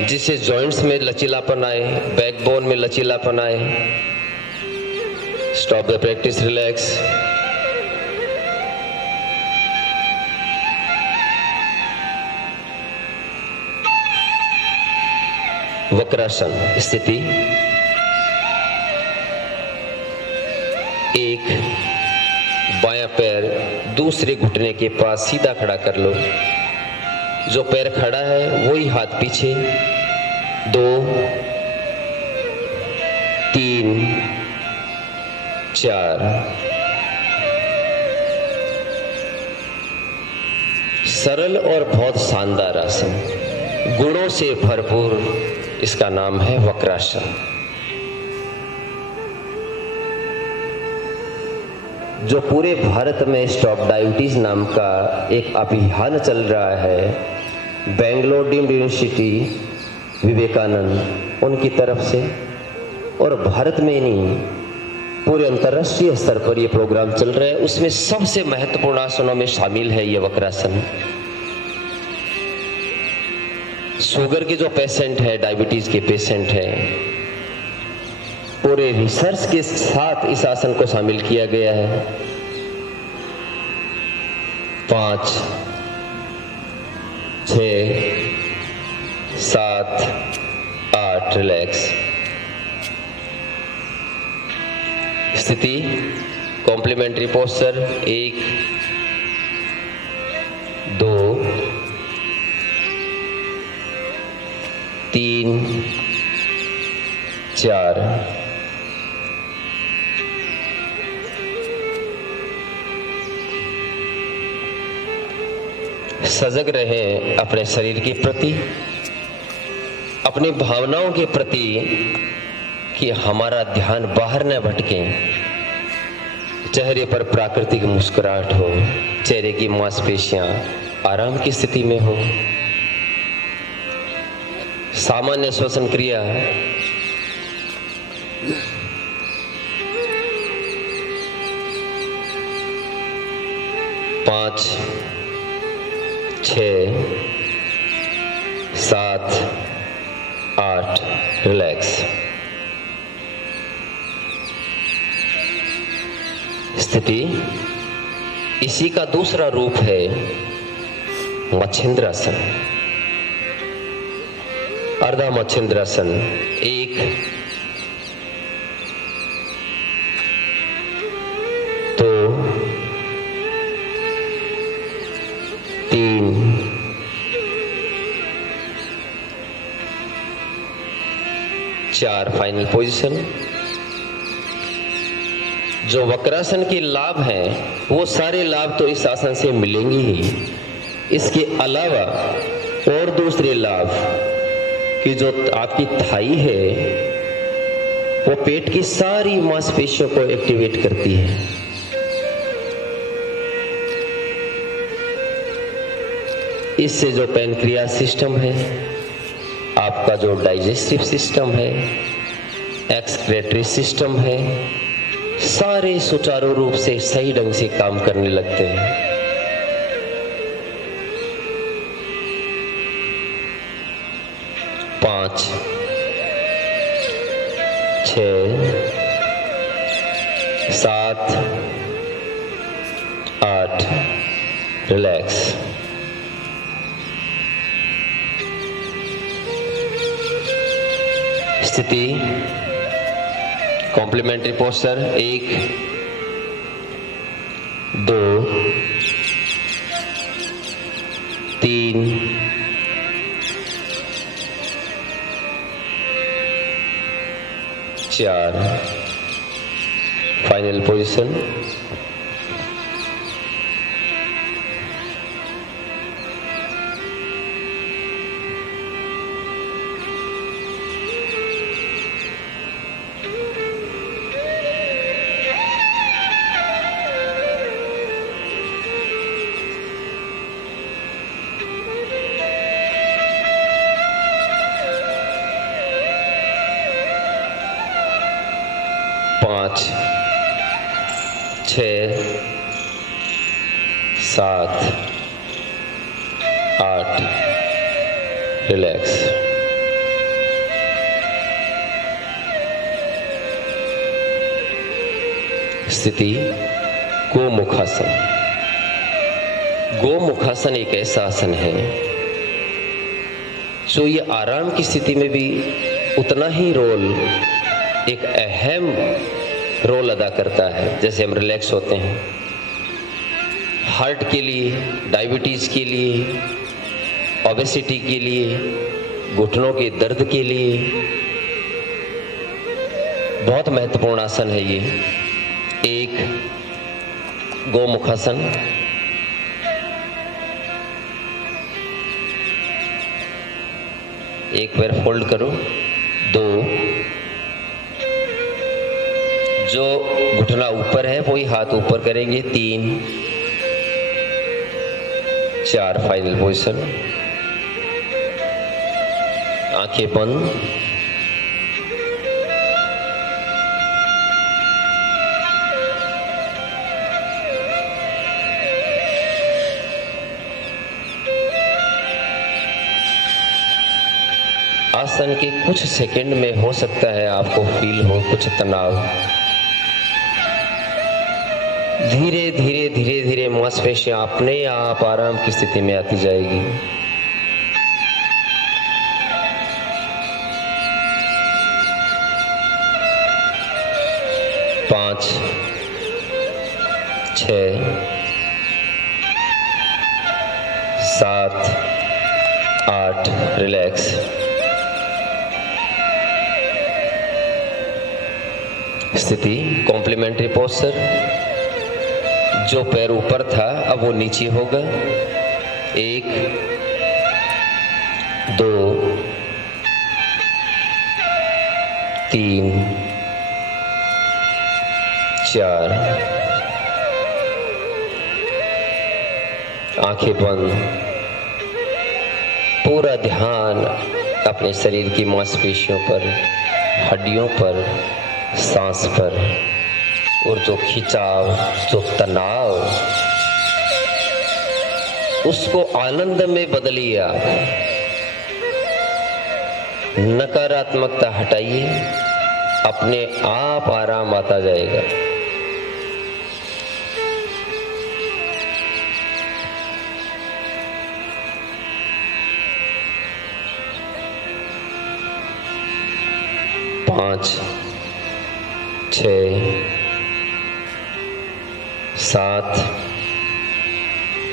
जिससे जॉइंट्स में लचीलापन आए, बैकबोन में लचीलापन आए। Stop the practice, relax. Vakrasana स्थिति। एक बायां पैर दूसरे घुटने के पास सीधा खड़ा कर लो, जो पैर खड़ा है वही हाथ पीछे। 2 3 4। सरल और बहुत शानदार आसन, गुणों से भरपूर, इसका नाम है वक्रासन। जो पूरे भारत में स्टॉप डायबिटीज नाम का एक अभियान चल रहा है, बेंगलोर डीम्ड यूनिवर्सिटी, विवेकानंद उनकी तरफ से, और भारत में नहीं पूरे अंतर्राष्ट्रीय स्तर पर यह प्रोग्राम चल रहा है। उसमें सबसे महत्वपूर्ण आसनों में शामिल है यह वक्रासन। शुगर के जो पेशेंट है, डायबिटीज के पेशेंट है, पूरे रिसर्च के साथ इस आसन को शामिल किया गया है। 5 6 7 8। रिलैक्स। स्थिति कॉम्प्लीमेंट्री पोस्चर। 1 2 3 4। सजग रहें अपने शरीर के प्रति, अपनी भावनाओं के प्रति, कि हमारा ध्यान बाहर न भटके। चेहरे पर प्राकृतिक मुस्कुराहट हो, चेहरे की मांसपेशियां आराम की स्थिति में हो, सामान्य श्वसन क्रिया पाँच, 6, 7, 8 रिलैक्स। स्थिति इसी का दूसरा रूप है मच्छिंद्रासन। अर्धा मच्छिंद्रासन। 1, 2, 3, 4 फाइनल पोजीशन। जो वक्रासन के लाभ हैं वो सारे लाभ तो इस आसन से मिलेंगे ही, इसके अलावा और दूसरे लाभ कि जो आपकी थाई है वो पेट की सारी मांसपेशियों को एक्टिवेट करती है। इससे जो पैनक्रियास सिस्टम है, आपका जो डाइजेस्टिव सिस्टम है, एक्सक्रेटरी सिस्टम है, सारे सुचारू रूप से सही ढंग से काम करने लगते हैं। पाँच, 6, 7, 8 रिलैक्स। स्थिति कॉम्प्लीमेंट्री पोस्चर। 1, 2, 3, 4 final position. पाँच, 6, 7, 8 रिलैक्स। स्थिति गोमुखासन। गोमुखासन एक ऐसा आसन है जो ये आराम की स्थिति में भी उतना ही रोल, एक अहम रोल अदा करता है। जैसे हम रिलैक्स होते हैं हार्ट के लिए, डायबिटीज के लिए, ओबेसिटी के लिए, घुटनों के दर्द के लिए बहुत महत्वपूर्ण आसन है ये। 1 गोमुखासन। एक पैर फोल्ड करो। 2 जो घुटना ऊपर है वही हाथ ऊपर करेंगे। 3, 4 फाइनल पोजीशन। आंखें बंद। आसन के कुछ सेकंड में हो सकता है आपको फील हो कुछ तनाव। धीरे धीरे धीरे धीरे मांसपेशियां अपने आप आराम की स्थिति में आती जाएगी। पाँच, 6, 7, 8 रिलैक्स। स्थिति कॉम्प्लीमेंट्री पोस्चर। जो पैर ऊपर था अब वो नीचे होगा। 1, 2, 3, 4 आंखें बंद, पूरा ध्यान अपने शरीर की मांसपेशियों पर, हड्डियों पर, सांस पर, और जो खिंचाव, जो तनाव, उसको आनंद में बदलिए आप। नकारात्मकता हटाइए, अपने आप आराम आता जाएगा। पाँच, 6, 7,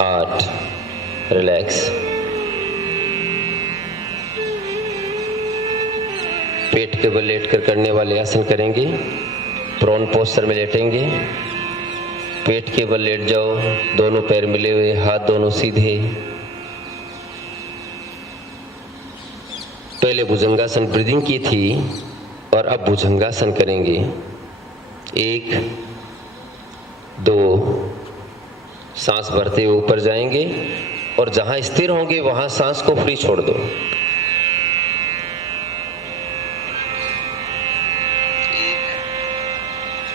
8, रिलैक्स। पेट के बल लेटकर करने वाले आसन करेंगे। प्रोन पोस्चर में लेटेंगे, पेट के बल लेट जाओ, दोनों पैर मिले हुए, हाथ दोनों सीधे। पहले भुजंगासन ब्रीदिंग की थी और अब भुजंगासन करेंगे। 1, 2, सांस भरते हुए ऊपर जाएंगे और जहां स्थिर होंगे वहां सांस को फ्री छोड़ दो।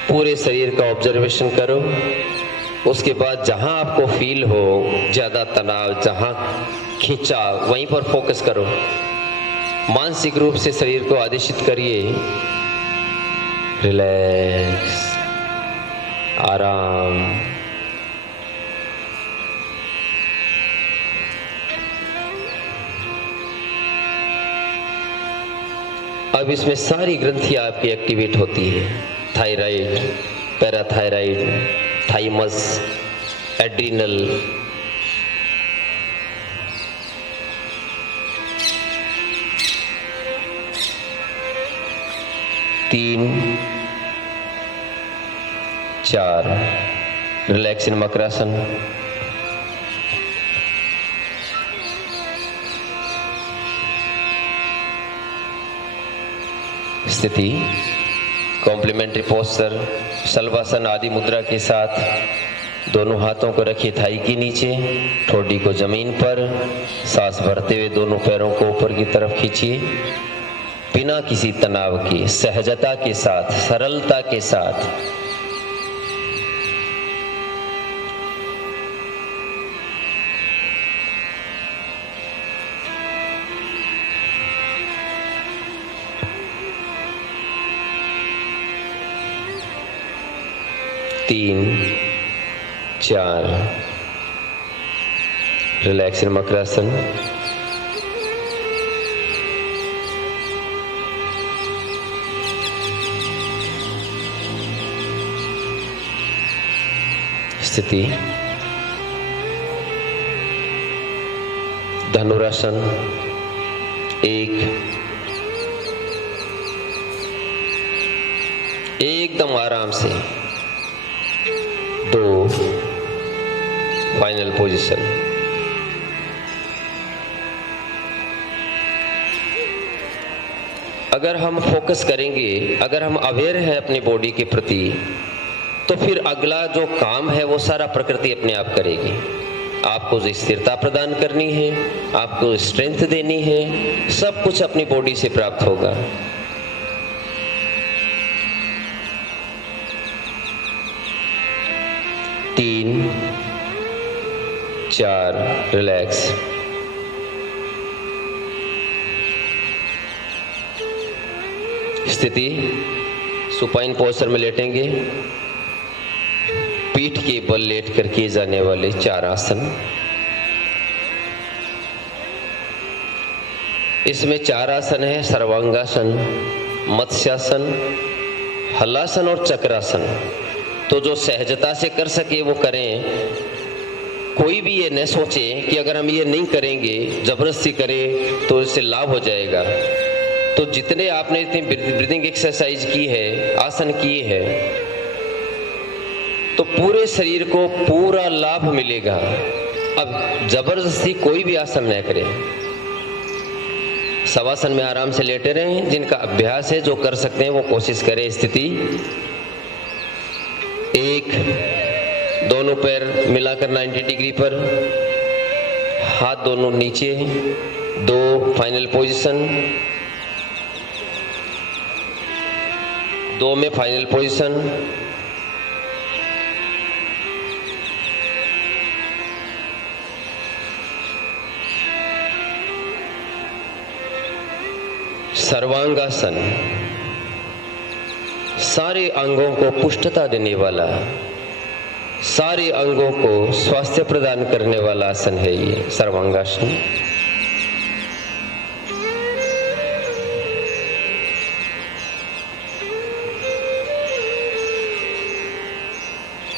पूरे शरीर का ऑब्जर्वेशन करो। उसके बाद जहां आपको फील हो ज्यादा तनाव, जहां खिंचाव, वहीं पर फोकस करो। मानसिक रूप से शरीर को आदेशित करिए, रिलैक्स, आराम। अब इसमें सारी ग्रंथियां आपकी एक्टिवेट होती है। थायराइड, पैराथायराइड, थाइमस, एड्रिनल, तीन, 4, रिलैक्स इन मकरासन। स्थिति कॉम्प्लीमेंट्री पोस्चर, शलभासन आदि मुद्रा के साथ दोनों हाथों को रखिए थाई के नीचे, ठोडी को जमीन पर, सांस भरते हुए दोनों पैरों को ऊपर की तरफ खींचिए, बिना किसी तनाव के, सहजता के साथ, सरलता के साथ। तीन, 4, रिलैक्स इन मकरासन। स्थिति धनुरासन। 1, एकदम आराम से। 2, फाइनल पोजीशन। अगर हम फोकस करेंगे, अगर हम अवेयर हैं अपनी बॉडी के प्रति, तो फिर अगला जो काम है वो सारा प्रकृति अपने आप करेगी। आपको जो स्थिरता प्रदान करनी है, आपको स्ट्रेंथ देनी है, सब कुछ अपनी बॉडी से प्राप्त होगा। तीन, 4, रिलैक्स। स्थिति सुपाइन पोस्चर में लेटेंगे, पीठ के बल लेट कर किए जाने वाले 4 आसन। इसमें 4 आसन है, सर्वांगासन, मत्स्यासन, हलासन और चक्रासन। तो जो सहजता से कर सके वो करें। कोई भी ये न सोचे कि अगर हम ये नहीं करेंगे, जबरदस्ती करें तो इससे लाभ हो जाएगा। तो जितने आपने इतनी ब्रीदिंग एक्सरसाइज की है, आसन किए हैं, तो पूरे शरीर को पूरा लाभ मिलेगा। अब जबरदस्ती कोई भी आसन न करें। शवासन में आराम से लेटे रहें। जिनका अभ्यास है, जो कर सकते हैं वो कोशिश करें। स्थिति 1, दोनों पैर मिलाकर 90 डिग्री पर, हाथ दोनों नीचे, 2 फाइनल पोजीशन, 2 में फाइनल पोजीशन, सर्वांगासन, सारे अंगों को पुष्टता देने वाला, सारे अंगों को स्वास्थ्य प्रदान करने वाला आसन है ये सर्वांगासन।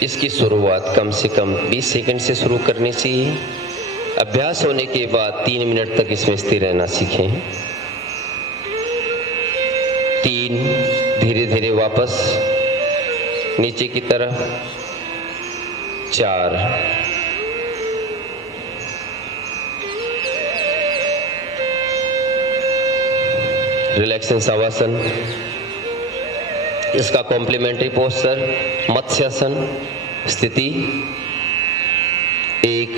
इसकी शुरुआत कम से कम 20 सेकंड से शुरू करनी चाहिए। अभ्यास होने के बाद 3 मिनट तक इसमें स्थिर रहना सीखें। 3, धीरे धीरे वापस नीचे की तरफ, 4, रिलैक्सिंग शवासन। इसका कॉम्प्लीमेंट्री पोस्चर मत्स्यासन स्थिति 1।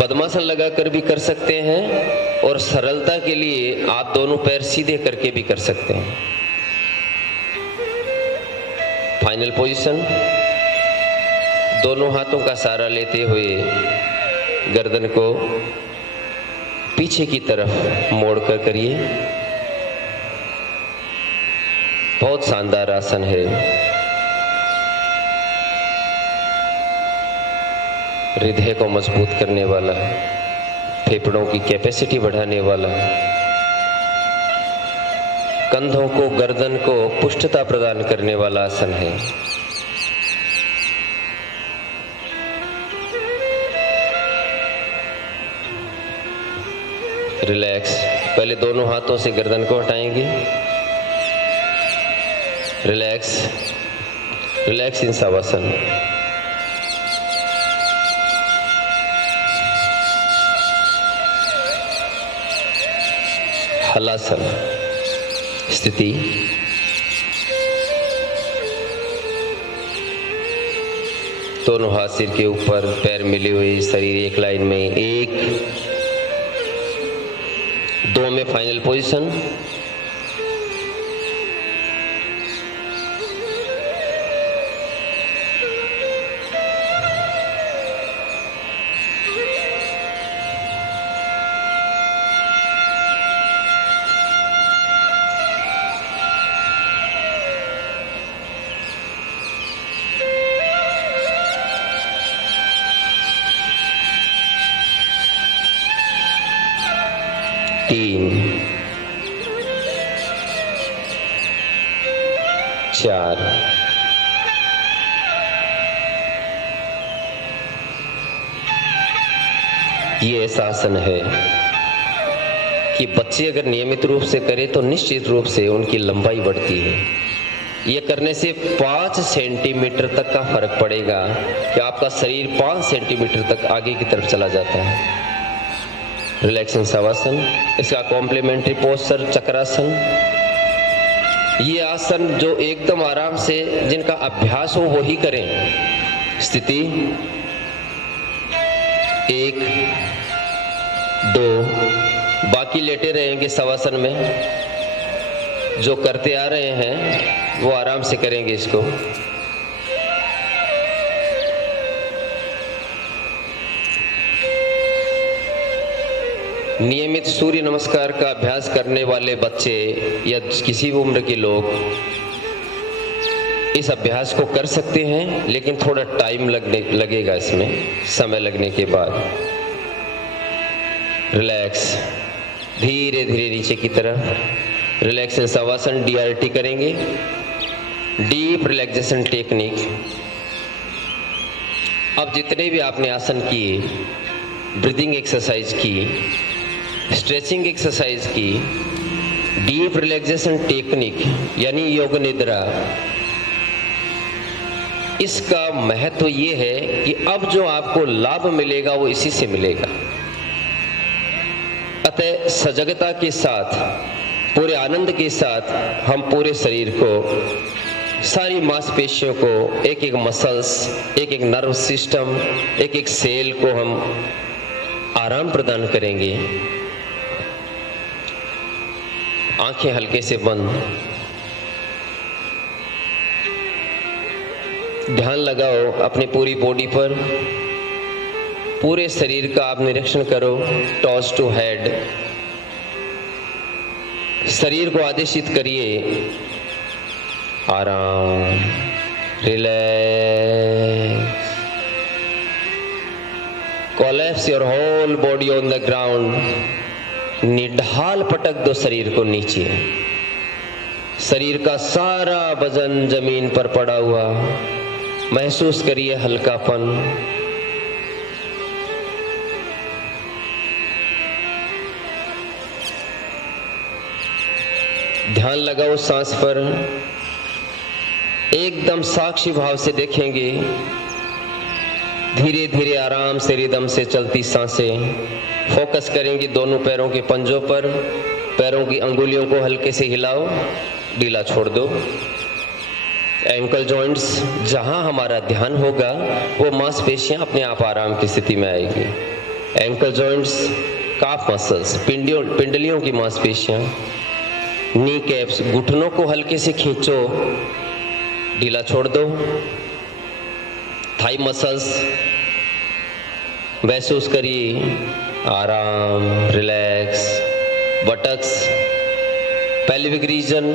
पद्मासन लगाकर भी कर सकते हैं और सरलता के लिए आप दोनों पैर सीधे करके भी कर सकते हैं। फाइनल पोजीशन, दोनों हाथों का सहारा लेते हुए गर्दन को पीछे की तरफ मोड़कर करिए। बहुत शानदार आसन है। हृदय को मजबूत करने वाला, फेफड़ों की कैपेसिटी बढ़ाने वाला, कंधों को, गर्दन को पुष्टता प्रदान करने वाला आसन है। रिलैक्स। पहले दोनों हाथों से गर्दन को हटाएंगे। Relax, relax in shavasana. Halasana स्थिति, दोनों हाथ सिर के ऊपर, पैर मिले हुए, शरीर एक लाइन में। 1, 2 में फाइनल पोजीशन, 3, 4, ये ऐसा आसन है कि बच्चे अगर नियमित रूप से करें तो निश्चित रूप से उनकी लंबाई बढ़ती है। ये करने से 5 सेंटीमीटर तक का फर्क पड़ेगा कि आपका शरीर 5 सेंटीमीटर तक आगे की तरफ चला जाता है। रिलैक्सिंग शवासन, इसका कॉम्प्लीमेंट्री पोस्चर चक्रासन। ये आसन जो एकदम आराम से जिनका अभ्यास हो वही करें। स्थिति 1, 2, बाकी लेटे रहेंगे शवासन में। जो करते आ रहे हैं वो आराम से करेंगे इसको। नियमित सूर्य नमस्कार का अभ्यास करने वाले बच्चे या किसी भी उम्र के लोग इस अभ्यास को कर सकते हैं, लेकिन थोड़ा टाइम लगेगा इसमें, समय लगने के बाद। रिलैक्स, धीरे धीरे नीचे की तरफ। रिलैक्सेशन शवासन DRT करेंगे, डीप रिलैक्सेशन टेक्निक। अब जितने भी आपने आसन किए, ब्रीदिंग एक्सरसाइज की, स्ट्रेचिंग एक्सरसाइज की, डीप रिलैक्सेशन टेक्निक यानी योग निद्रा, इसका महत्व ये है कि अब जो आपको लाभ मिलेगा वो इसी से मिलेगा। अतः सजगता के साथ, पूरे आनंद के साथ हम पूरे शरीर को सारी मांसपेशियों को, एक एक मसल्स, एक एक नर्व सिस्टम, एक एक सेल को हम आराम प्रदान करेंगे। आंखें हल्के से बंद, ध्यान लगाओ अपनी पूरी बॉडी पर, पूरे शरीर का आप निरीक्षण करो, टॉस टू हेड। शरीर को आदेशित करिए आराम, relax, collapse your whole body on the ground. निढाल पटक दो शरीर को नीचे, शरीर का सारा वजन जमीन पर पड़ा हुआ, महसूस करिए हल्कापन। ध्यान लगाओ सांस पर, एकदम साक्षी भाव से देखेंगे, धीरे धीरे आराम से रिदम से चलती सांसें। फोकस करेंगे दोनों पैरों के पंजों पर, पैरों की अंगुलियों को हल्के से हिलाओ, ढीला छोड़ दो। एंकल जॉइंट्स, जहां हमारा ध्यान होगा वो मांसपेशियां अपने आप आराम की स्थिति में आएगी। एंकल जॉइंट्स, काफ मसल्स, पिंडलियों की मांसपेशियां, नी कैप्स, घुटनों को हल्के से खींचो, ढीला छोड़ दो। थाई मसल्स, महसूस करिए आराम, relax. Buttocks, pelvic region,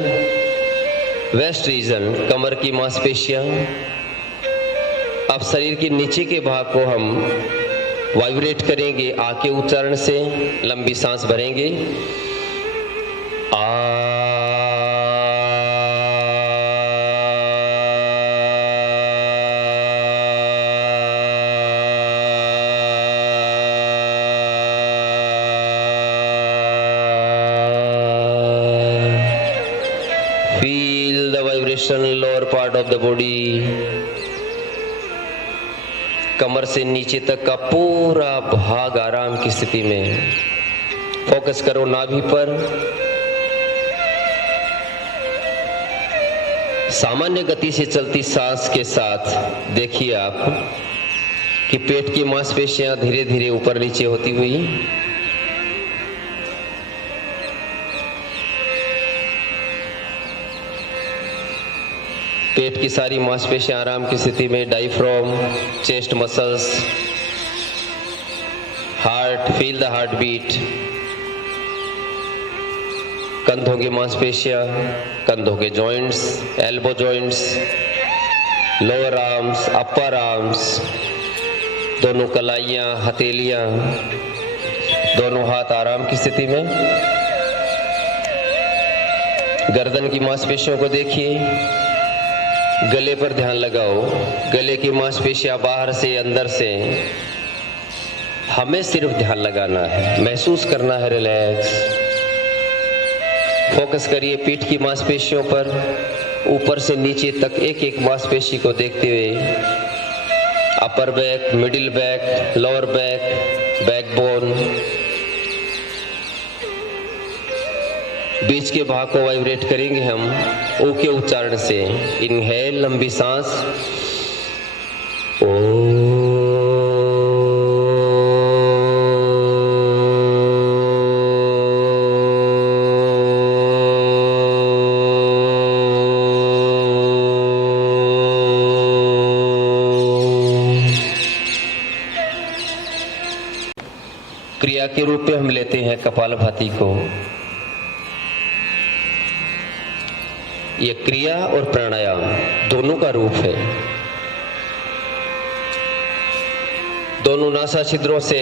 waist region, कमर की मांसपेशियां। अब शरीर के नीचे के भाग को हम वाइब्रेट करेंगे आ के उच्चारण से, लंबी सांस भरेंगे। Feel the vibration lower part of the body. कमर से नीचे तक का पूरा भाग आराम की स्थिति में। फोकस करो नाभि पर। सामान्य गति से चलती सांस के साथ देखिए आप कि पेट की मांसपेशियां धीरे धीरे ऊपर नीचे होती हुई, पेट की सारी मांसपेशियां आराम की स्थिति में। Diaphragm, chest muscles, heart, feel the heart beat. कंधों की मांसपेशियां, कंधों के joints, elbow joints, lower arms, upper arms, दोनों कलाइयां, हथेलियां, दोनों हाथ आराम की स्थिति में। गर्दन की मांसपेशियों को देखिए, गले पर ध्यान लगाओ। गले की मांसपेशियां बाहर से अंदर से, हमें सिर्फ ध्यान लगाना है, महसूस करना है रिलैक्स। फोकस करिए पीठ की मांसपेशियों पर, ऊपर से नीचे तक एक एक मांसपेशी को देखते हुए। Upper back, middle back, lower back, backbone, बीच के भाग को वाइब्रेट करेंगे हम ओ के उच्चारण से। इनहेल, लंबी सांस, ओ। क्रिया के रूप में हम लेते हैं कपालभाति को। ये क्रिया और प्राणायाम दोनों का रूप है। दोनों नासा छिद्रों से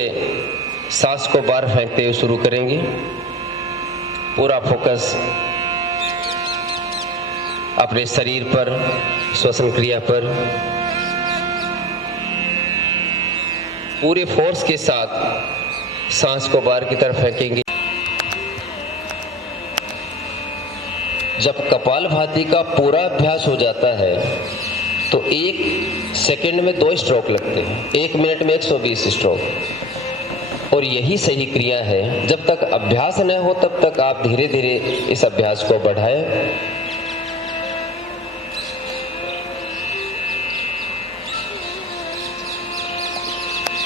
सांस को बाहर फेंकते हुए शुरू करेंगे। पूरा फोकस अपने शरीर पर, श्वसन क्रिया पर। पूरे फोर्स के साथ सांस को बाहर की तरफ फेंकेंगे। जब कपालभाति का पूरा अभ्यास हो जाता है तो 1 सेकंड में 2 स्ट्रोक लगते हैं, 1 मिनट में 120 स्ट्रोक। और यही सही क्रिया है। जब तक अभ्यास न हो तब तक आप धीरे धीरे इस अभ्यास को बढ़ाएं।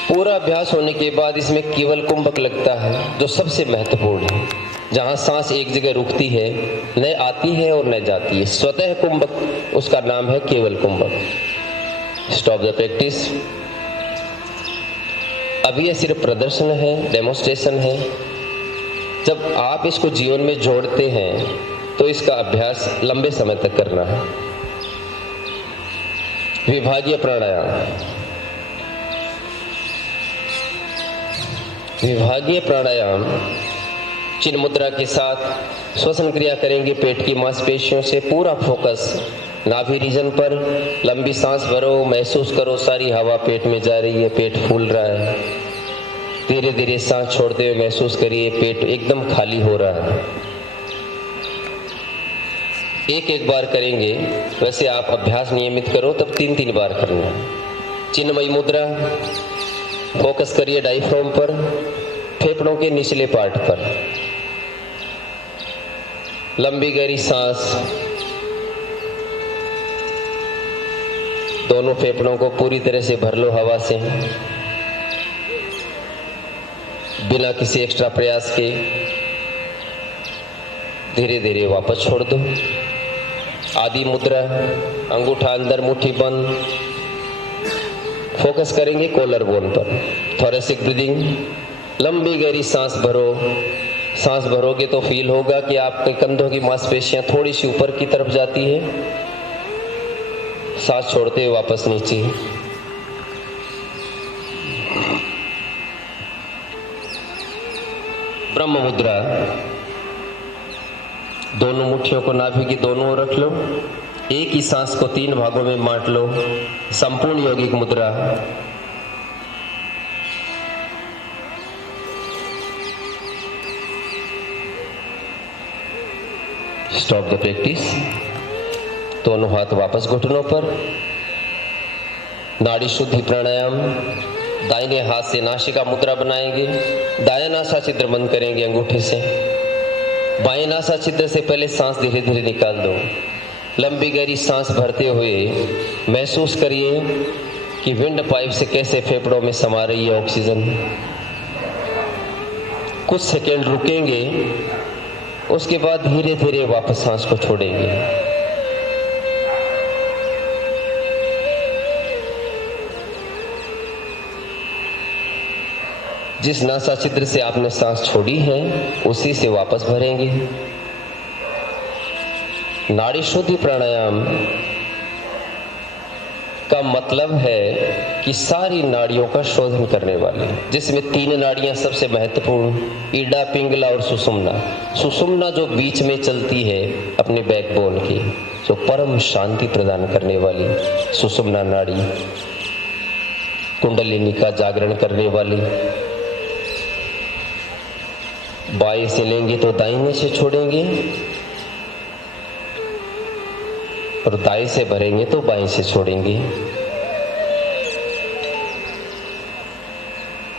पूरा अभ्यास होने के बाद इसमें केवल कुंभक लगता है, जो सबसे महत्वपूर्ण है, जहाँ सांस एक जगह रुकती है, न आती है और न जाती है, स्वतः कुंभक, उसका नाम है केवल कुंभक। Stop the practice. अभी यह सिर्फ प्रदर्शन है, डेमोन्स्ट्रेशन है। जब आप इसको जीवन में जोड़ते हैं तो इसका अभ्यास लंबे समय तक करना है। विभागीय प्राणायाम। विभागीय प्राणायाम चिन्ह मुद्रा के साथ श्वसन क्रिया करेंगे। पेट की मांसपेशियों से पूरा फोकस नाभि रीजन पर। लंबी सांस भरो, महसूस करो सारी हवा पेट में जा रही है, पेट फूल रहा है। धीरे धीरे सांस छोड़ते हुए महसूस करिए पेट एकदम खाली हो रहा है। एक बार करेंगे, वैसे आप अभ्यास नियमित करो तब 3 बार करना। चिन्हमयी मुद्रा। फोकस करिए डायफ्राम पर, फेफड़ों के निचले पार्ट पर। लंबी गहरी सांस, दोनों फेफड़ों को पूरी तरह से भर लो हवा से, बिना किसी एक्स्ट्रा प्रयास के। धीरे धीरे वापस छोड़ दो। आदि मुद्रा। अंगूठा अंदर, मुट्ठी बंद। फोकस करेंगे कॉलर बोन पर। Thoracic breathing. लंबी गहरी सांस भरो। सांस भरोगे तो फील होगा कि आपके कंधों की मांसपेशियां थोड़ी सी ऊपर की तरफ जाती है। सांस छोड़ते हुए वापस नीचे। ब्रह्म मुद्रा। दोनों मुट्ठियों को नाभि की दोनों ओर रख लो। एक ही सांस को 3 भागों में बांट लो। संपूर्ण यौगिक मुद्रा। Stop the practice. दोनों हाथ वापस घुटनों पर। नाड़ी शुद्धि प्राणायाम। दाहिने हाथ से नासिका मुद्रा बनाएंगे। दायां नासा छिद्र बंद करेंगे अंगूठे से। बाएं नासा छिद्र से पहले सांस धीरे धीरे निकाल दो। लंबी गहरी सांस भरते हुए महसूस करिए कि विंड पाइप से कैसे फेफड़ों में समा रही है ऑक्सीजन। कुछ सेकंड रुकेंगे, उसके बाद धीरे धीरे वापस सांस को छोड़ेंगे। जिस नासा छिद्र से आपने सांस छोड़ी है उसी से वापस भरेंगे। नाड़ी शुद्धि प्राणायाम का मतलब है कि सारी नाड़ियों का शोधन करने वाले, जिसमें 3 नाड़ियां सबसे महत्वपूर्ण, ईडा, पिंगला और सुषुम्ना। सुषुम्ना जो बीच में चलती है अपने बैकबोन की, जो परम शांति प्रदान करने वाली सुषुम्ना नाड़ी, कुंडलिनी का जागरण करने वाली। बाएं से लेंगे तो दाहिने से छोड़ेंगे और दाएं से भरेंगे तो बाएं से छोड़ेंगे।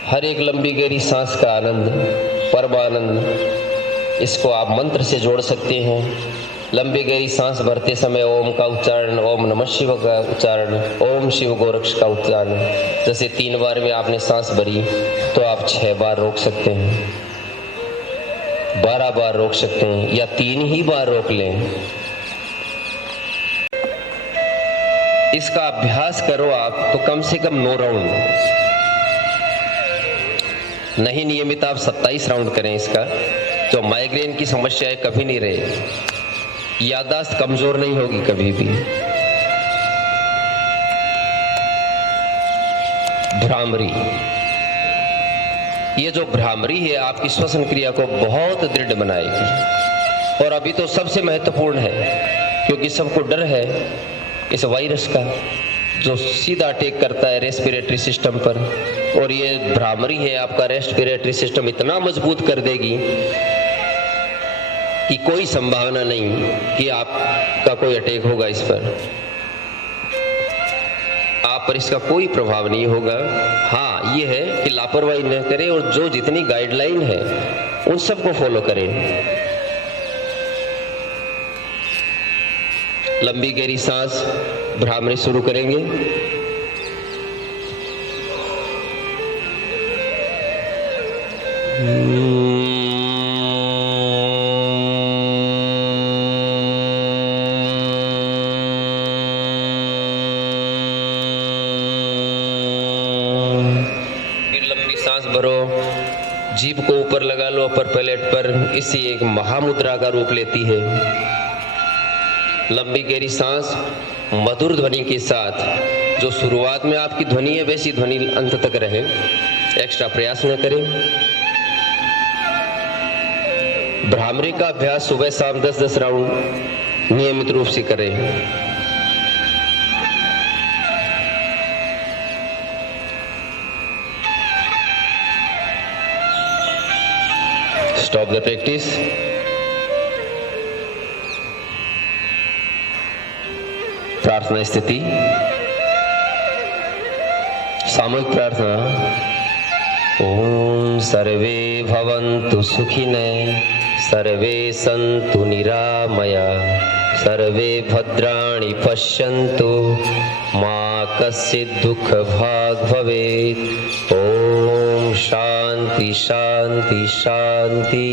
हर एक लंबी गहरी सांस का आनंद, परमानंद, इसको आप मंत्र से जोड़ सकते हैं। लंबी गहरी सांस भरते समय ओम का उच्चारण, ओम नमः शिव का उच्चारण, ओम शिव गोरक्ष का उच्चारण। जैसे 3 बार में आपने सांस भरी तो आप 6 बार रोक सकते हैं, 12 बार रोक सकते हैं, या 3 ही बार रोक लें। इसका अभ्यास करो आप तो कम से कम 9 राउंड, नहीं नियमित आप 27 राउंड करें इसका। तो माइग्रेन की समस्याएं कभी नहीं रहे, याददाश्त कमजोर नहीं होगी कभी भी। भ्रामरी। ये जो भ्रामरी है आपकी श्वसन क्रिया को बहुत दृढ़ बनाएगी। और अभी तो सबसे महत्वपूर्ण है, क्योंकि सबको डर है इस वायरस का जो सीधा अटैक करता है रेस्पिरेटरी सिस्टम पर। और ये भ्रामरी है आपका रेस्पिरेटरी सिस्टम इतना मजबूत कर देगी कि कोई संभावना नहीं कि आपका कोई अटैक होगा इस पर। आप पर इसका कोई प्रभाव नहीं होगा। हाँ, ये है कि लापरवाही न करें और जो जितनी गाइडलाइन है उन सबको फॉलो करें। लंबी गहरी सांस, भ्रामरी शुरू करेंगे। फिर लंबी सांस भरो, जीभ को ऊपर लगा लो अपर पैलेट पर। इसी एक महामुद्रा का रूप लेती है। लंबी गहरी सांस मधुर ध्वनि के साथ, जो शुरुआत में आपकी ध्वनि है वैसी ध्वनि अंत तक रहे, एक्स्ट्रा प्रयास न करें। भ्रामरी का अभ्यास सुबह शाम 10-10 राउंड नियमित रूप से करें। Stop the practice. प्रार्थना स्थिति, सामूहिक प्रार्थना। ओम सर्वे भवन्तु सुखिनः, सर्वे सन्तु निरामया, सर्वे भद्राणि पश्यन्तु, मा कश्चित् दुःखभाग् भवेत्। ओम शांति शांति शांति।